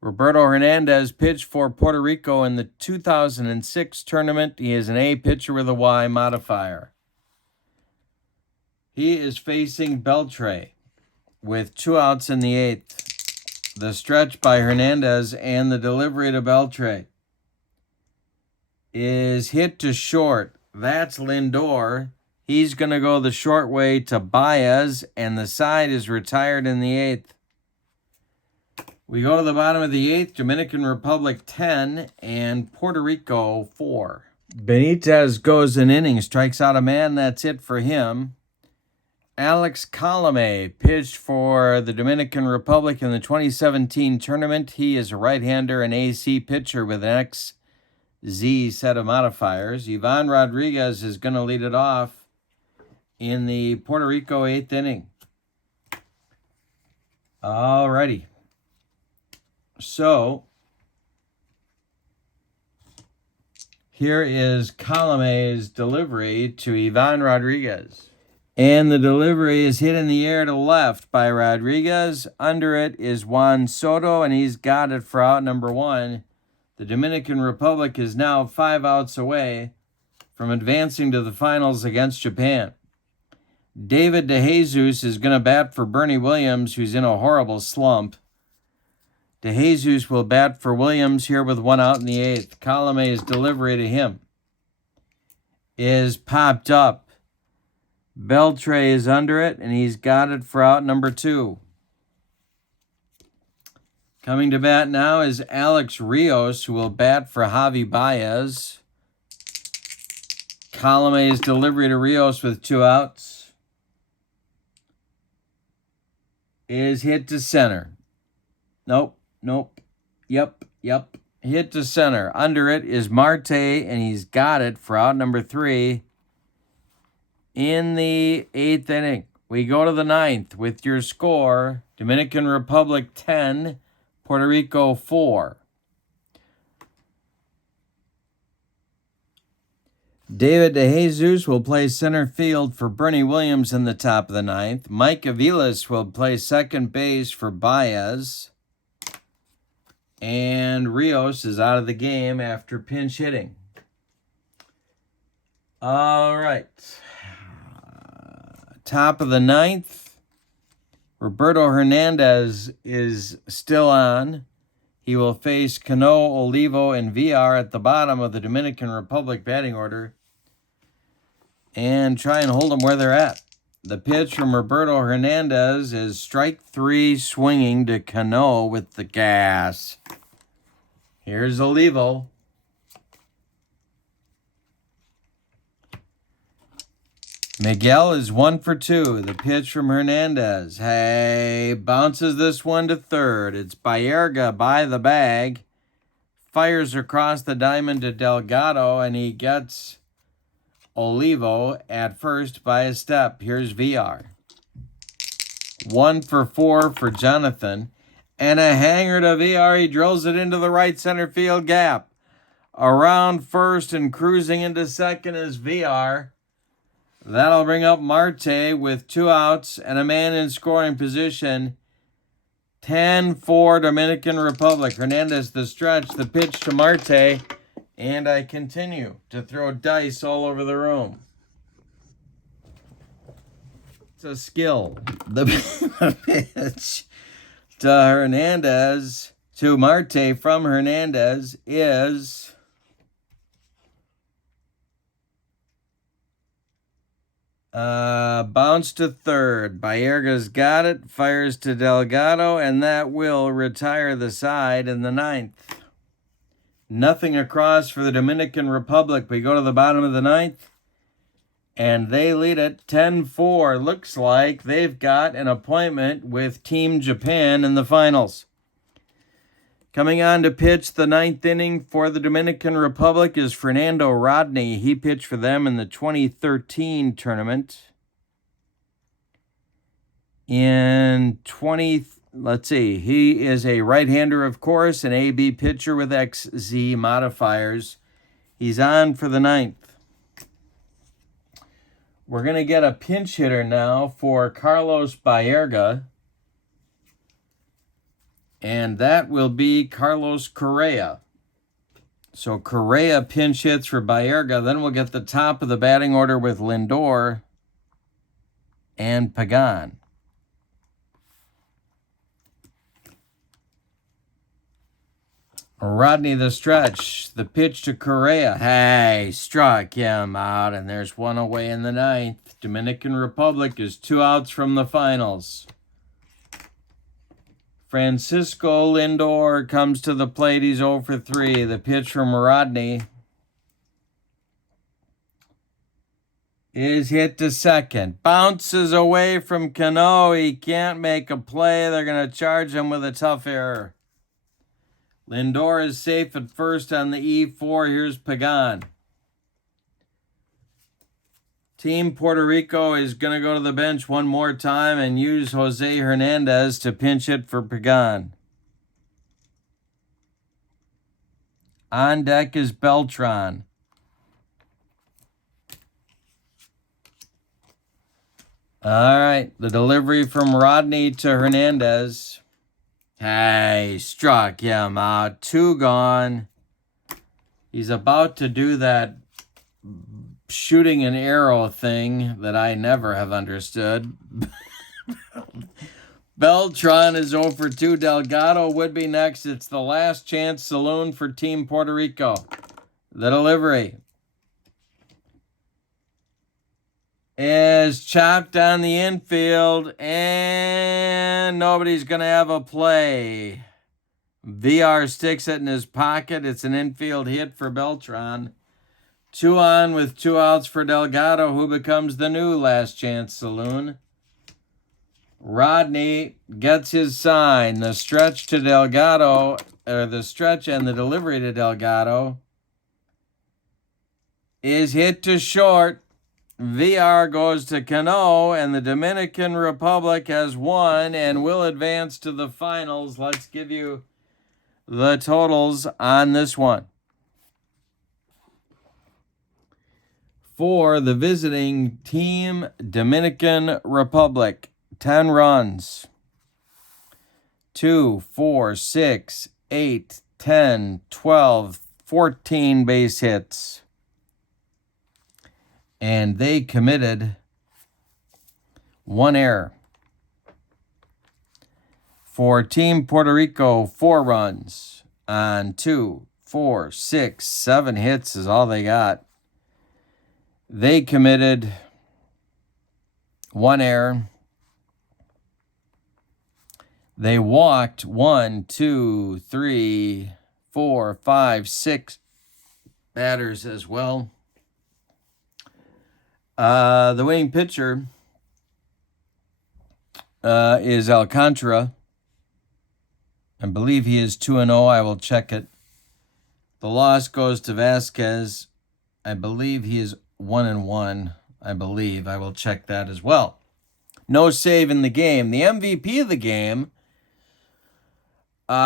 Roberto Hernandez pitched for Puerto Rico in the 2006 tournament. He is an A pitcher with a Y modifier. He is facing Beltre with 2 outs in the 8th. The stretch by Hernandez and the delivery to Beltre is hit to short. That's Lindor. He's going to go the short way to Baez, and the side is retired in the 8th. We go to the bottom of the 8th, Dominican Republic 10 and Puerto Rico 4. Benitez goes an inning, strikes out a man. That's it for him. Alex Colome pitched for the Dominican Republic in the 2017 tournament. He is a right-hander, an AC pitcher with an XZ set of modifiers. Ivan Rodriguez is going to lead it off in the Puerto Rico 8th inning. Alrighty. So, here is Colome's delivery to Ivan Rodriguez. And the delivery is hit in the air to left by Rodriguez. Under it is Juan Soto, and he's got it for out number 1. The Dominican Republic is now 5 outs away from advancing to the finals against Japan. David DeJesus is going to bat for Bernie Williams, who's in a horrible slump. DeJesus will bat for Williams here with 1 out in the 8th. Colome's delivery to him is popped up. Beltre is under it, and he's got it for out number 2. Coming to bat now is Alex Rios, who will bat for Javi Baez. Colome's delivery to Rios with 2 outs is hit to center. Nope. Yep. Hit to center. Under it is Marte, and he's got it for out number 3 in the 8th inning. We go to the 9th with your score. Dominican Republic 10, Puerto Rico 4. David DeJesus will play center field for Bernie Williams in the top of the 9th. Mike Aviles will play second base for Baez. And Rios is out of the game after pinch hitting. All right. Top of the 9th. Roberto Hernandez is still on. He will face Cano, Olivo, and VR at the bottom of the Dominican Republic batting order and try and hold them where they're at. The pitch from Roberto Hernandez is strike 3, swinging to Cano with the gas. Here's Olivo. Miguel is 1 for 2. The pitch from Hernandez. Hey, bounces this one to third. It's Baerga by the bag. Fires across the diamond to Delgado, and he gets Olivo at first by a step. Here's VR. 1 for 4 for Jonathan. And a hanger to VR. He drills it into the right center field gap. Around first and cruising into second is VR. That'll bring up Marte with 2 outs and a man in scoring position. 10-4 Dominican Republic. Hernandez the stretch, the pitch to Marte. And I continue to throw dice all over the room. It's a skill. The pitch to Hernandez, to Marte from Hernandez is bounce to third. Baerga's got it, fires to Delgado, and that will retire the side in the ninth. Nothing across for the Dominican Republic. We go to the bottom of the ninth, and they lead it 10-4. Looks like they've got an appointment with Team Japan in the finals. Coming on to pitch the ninth inning for the Dominican Republic is Fernando Rodney. He pitched for them in the 2013 tournament. He is a right-hander, of course, an AB pitcher with XZ modifiers. He's on for the ninth. We're going to get a pinch hitter now for Carlos Baerga. And that will be Carlos Correa. So Correa pinch hits for Baerga. Then we'll get the top of the batting order with Lindor and Pagan. Rodney the stretch. The pitch to Correa. Hey, struck him out. And there's one away in the ninth. Dominican Republic is 2 outs from the finals. Francisco Lindor comes to the plate. He's 0 for 3. The pitch from Rodney is hit to second. Bounces away from Cano. He can't make a play. They're going to charge him with a tough error. Lindor is safe at first on the E4. Here's Pagan. Team Puerto Rico is going to go to the bench one more time and use Jose Hernandez to pinch hit for Pagan. On deck is Beltran. All right, the delivery from Rodney to Hernandez. Hey, struck him out. 2 gone. He's about to do that shooting an arrow thing that I never have understood. Beltran is 0 for 2. Delgado would be next. It's the last chance saloon for Team Puerto Rico. The delivery is chopped on the infield, and nobody's going to have a play. VR sticks it in his pocket. It's an infield hit for Beltran. 2 on with 2 outs for Delgado, who becomes the new last chance saloon. Rodney gets his sign. The stretch to Delgado, or the stretch and the delivery to Delgado is hit to short. VR goes to Cano, and the Dominican Republic has won and will advance to the finals. Let's give you the totals on this one. For the visiting team, Dominican Republic, 10 runs. 2, 4, 6, 8, 10, 12, 14 base hits. And they committed 1 error. For Team Puerto Rico, 4 runs on 2, 4, 6, 7 hits is all they got. They committed 1 error. They walked 1, 2, 3, 4, 5, 6 batters as well. The winning pitcher is Alcantara. I believe he is 2-0. I will check it. The loss goes to Vasquez. I believe he is 1-1. I believe. I will check that as well. No save in the game. The MVP of the game, well,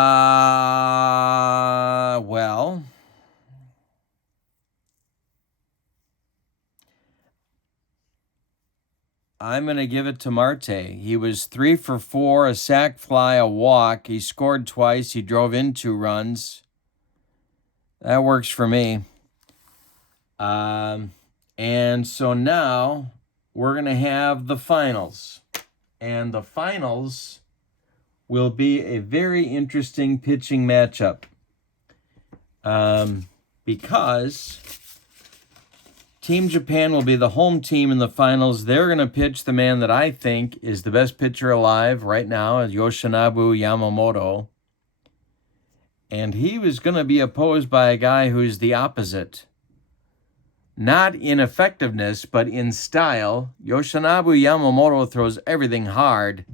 I'm going to give it to Marte. He was 3 for 4, a sac fly, a walk. He scored twice. He drove in 2 runs. That works for me. And so now we're going to have the finals. And the finals will be a very interesting pitching matchup. Because Team Japan will be the home team in the finals. They're going to pitch the man that I think is the best pitcher alive right now, Yoshinobu Yamamoto. And he was going to be opposed by a guy who's the opposite. Not in effectiveness, but in style. Yoshinobu Yamamoto throws everything hard.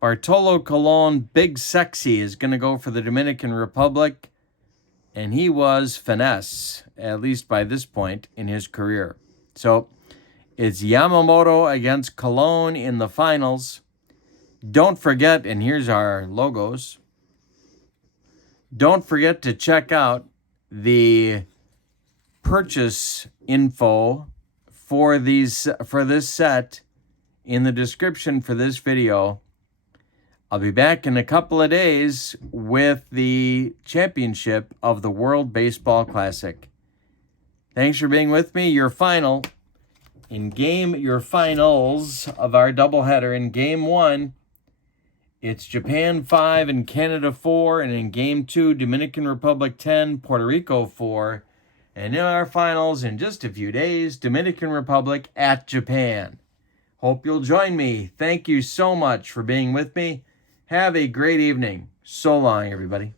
Bartolo Colon, Big Sexy, is going to go for the Dominican Republic. And he was finesse, at least by this point in his career. So it's Yamamoto against Colon in the finals. Don't forget, and here's our logos. Don't forget to check out the purchase info for this set in the description for this video. I'll be back in a couple of days with the championship of the World Baseball Classic. Thanks for being with me. Your finals of our doubleheader. In Game 1, it's Japan 5 and Canada 4. And in Game 2, Dominican Republic 10, Puerto Rico 4. And in our finals, in just a few days, Dominican Republic at Japan. Hope you'll join me. Thank you so much for being with me. Have a great evening. So long, everybody.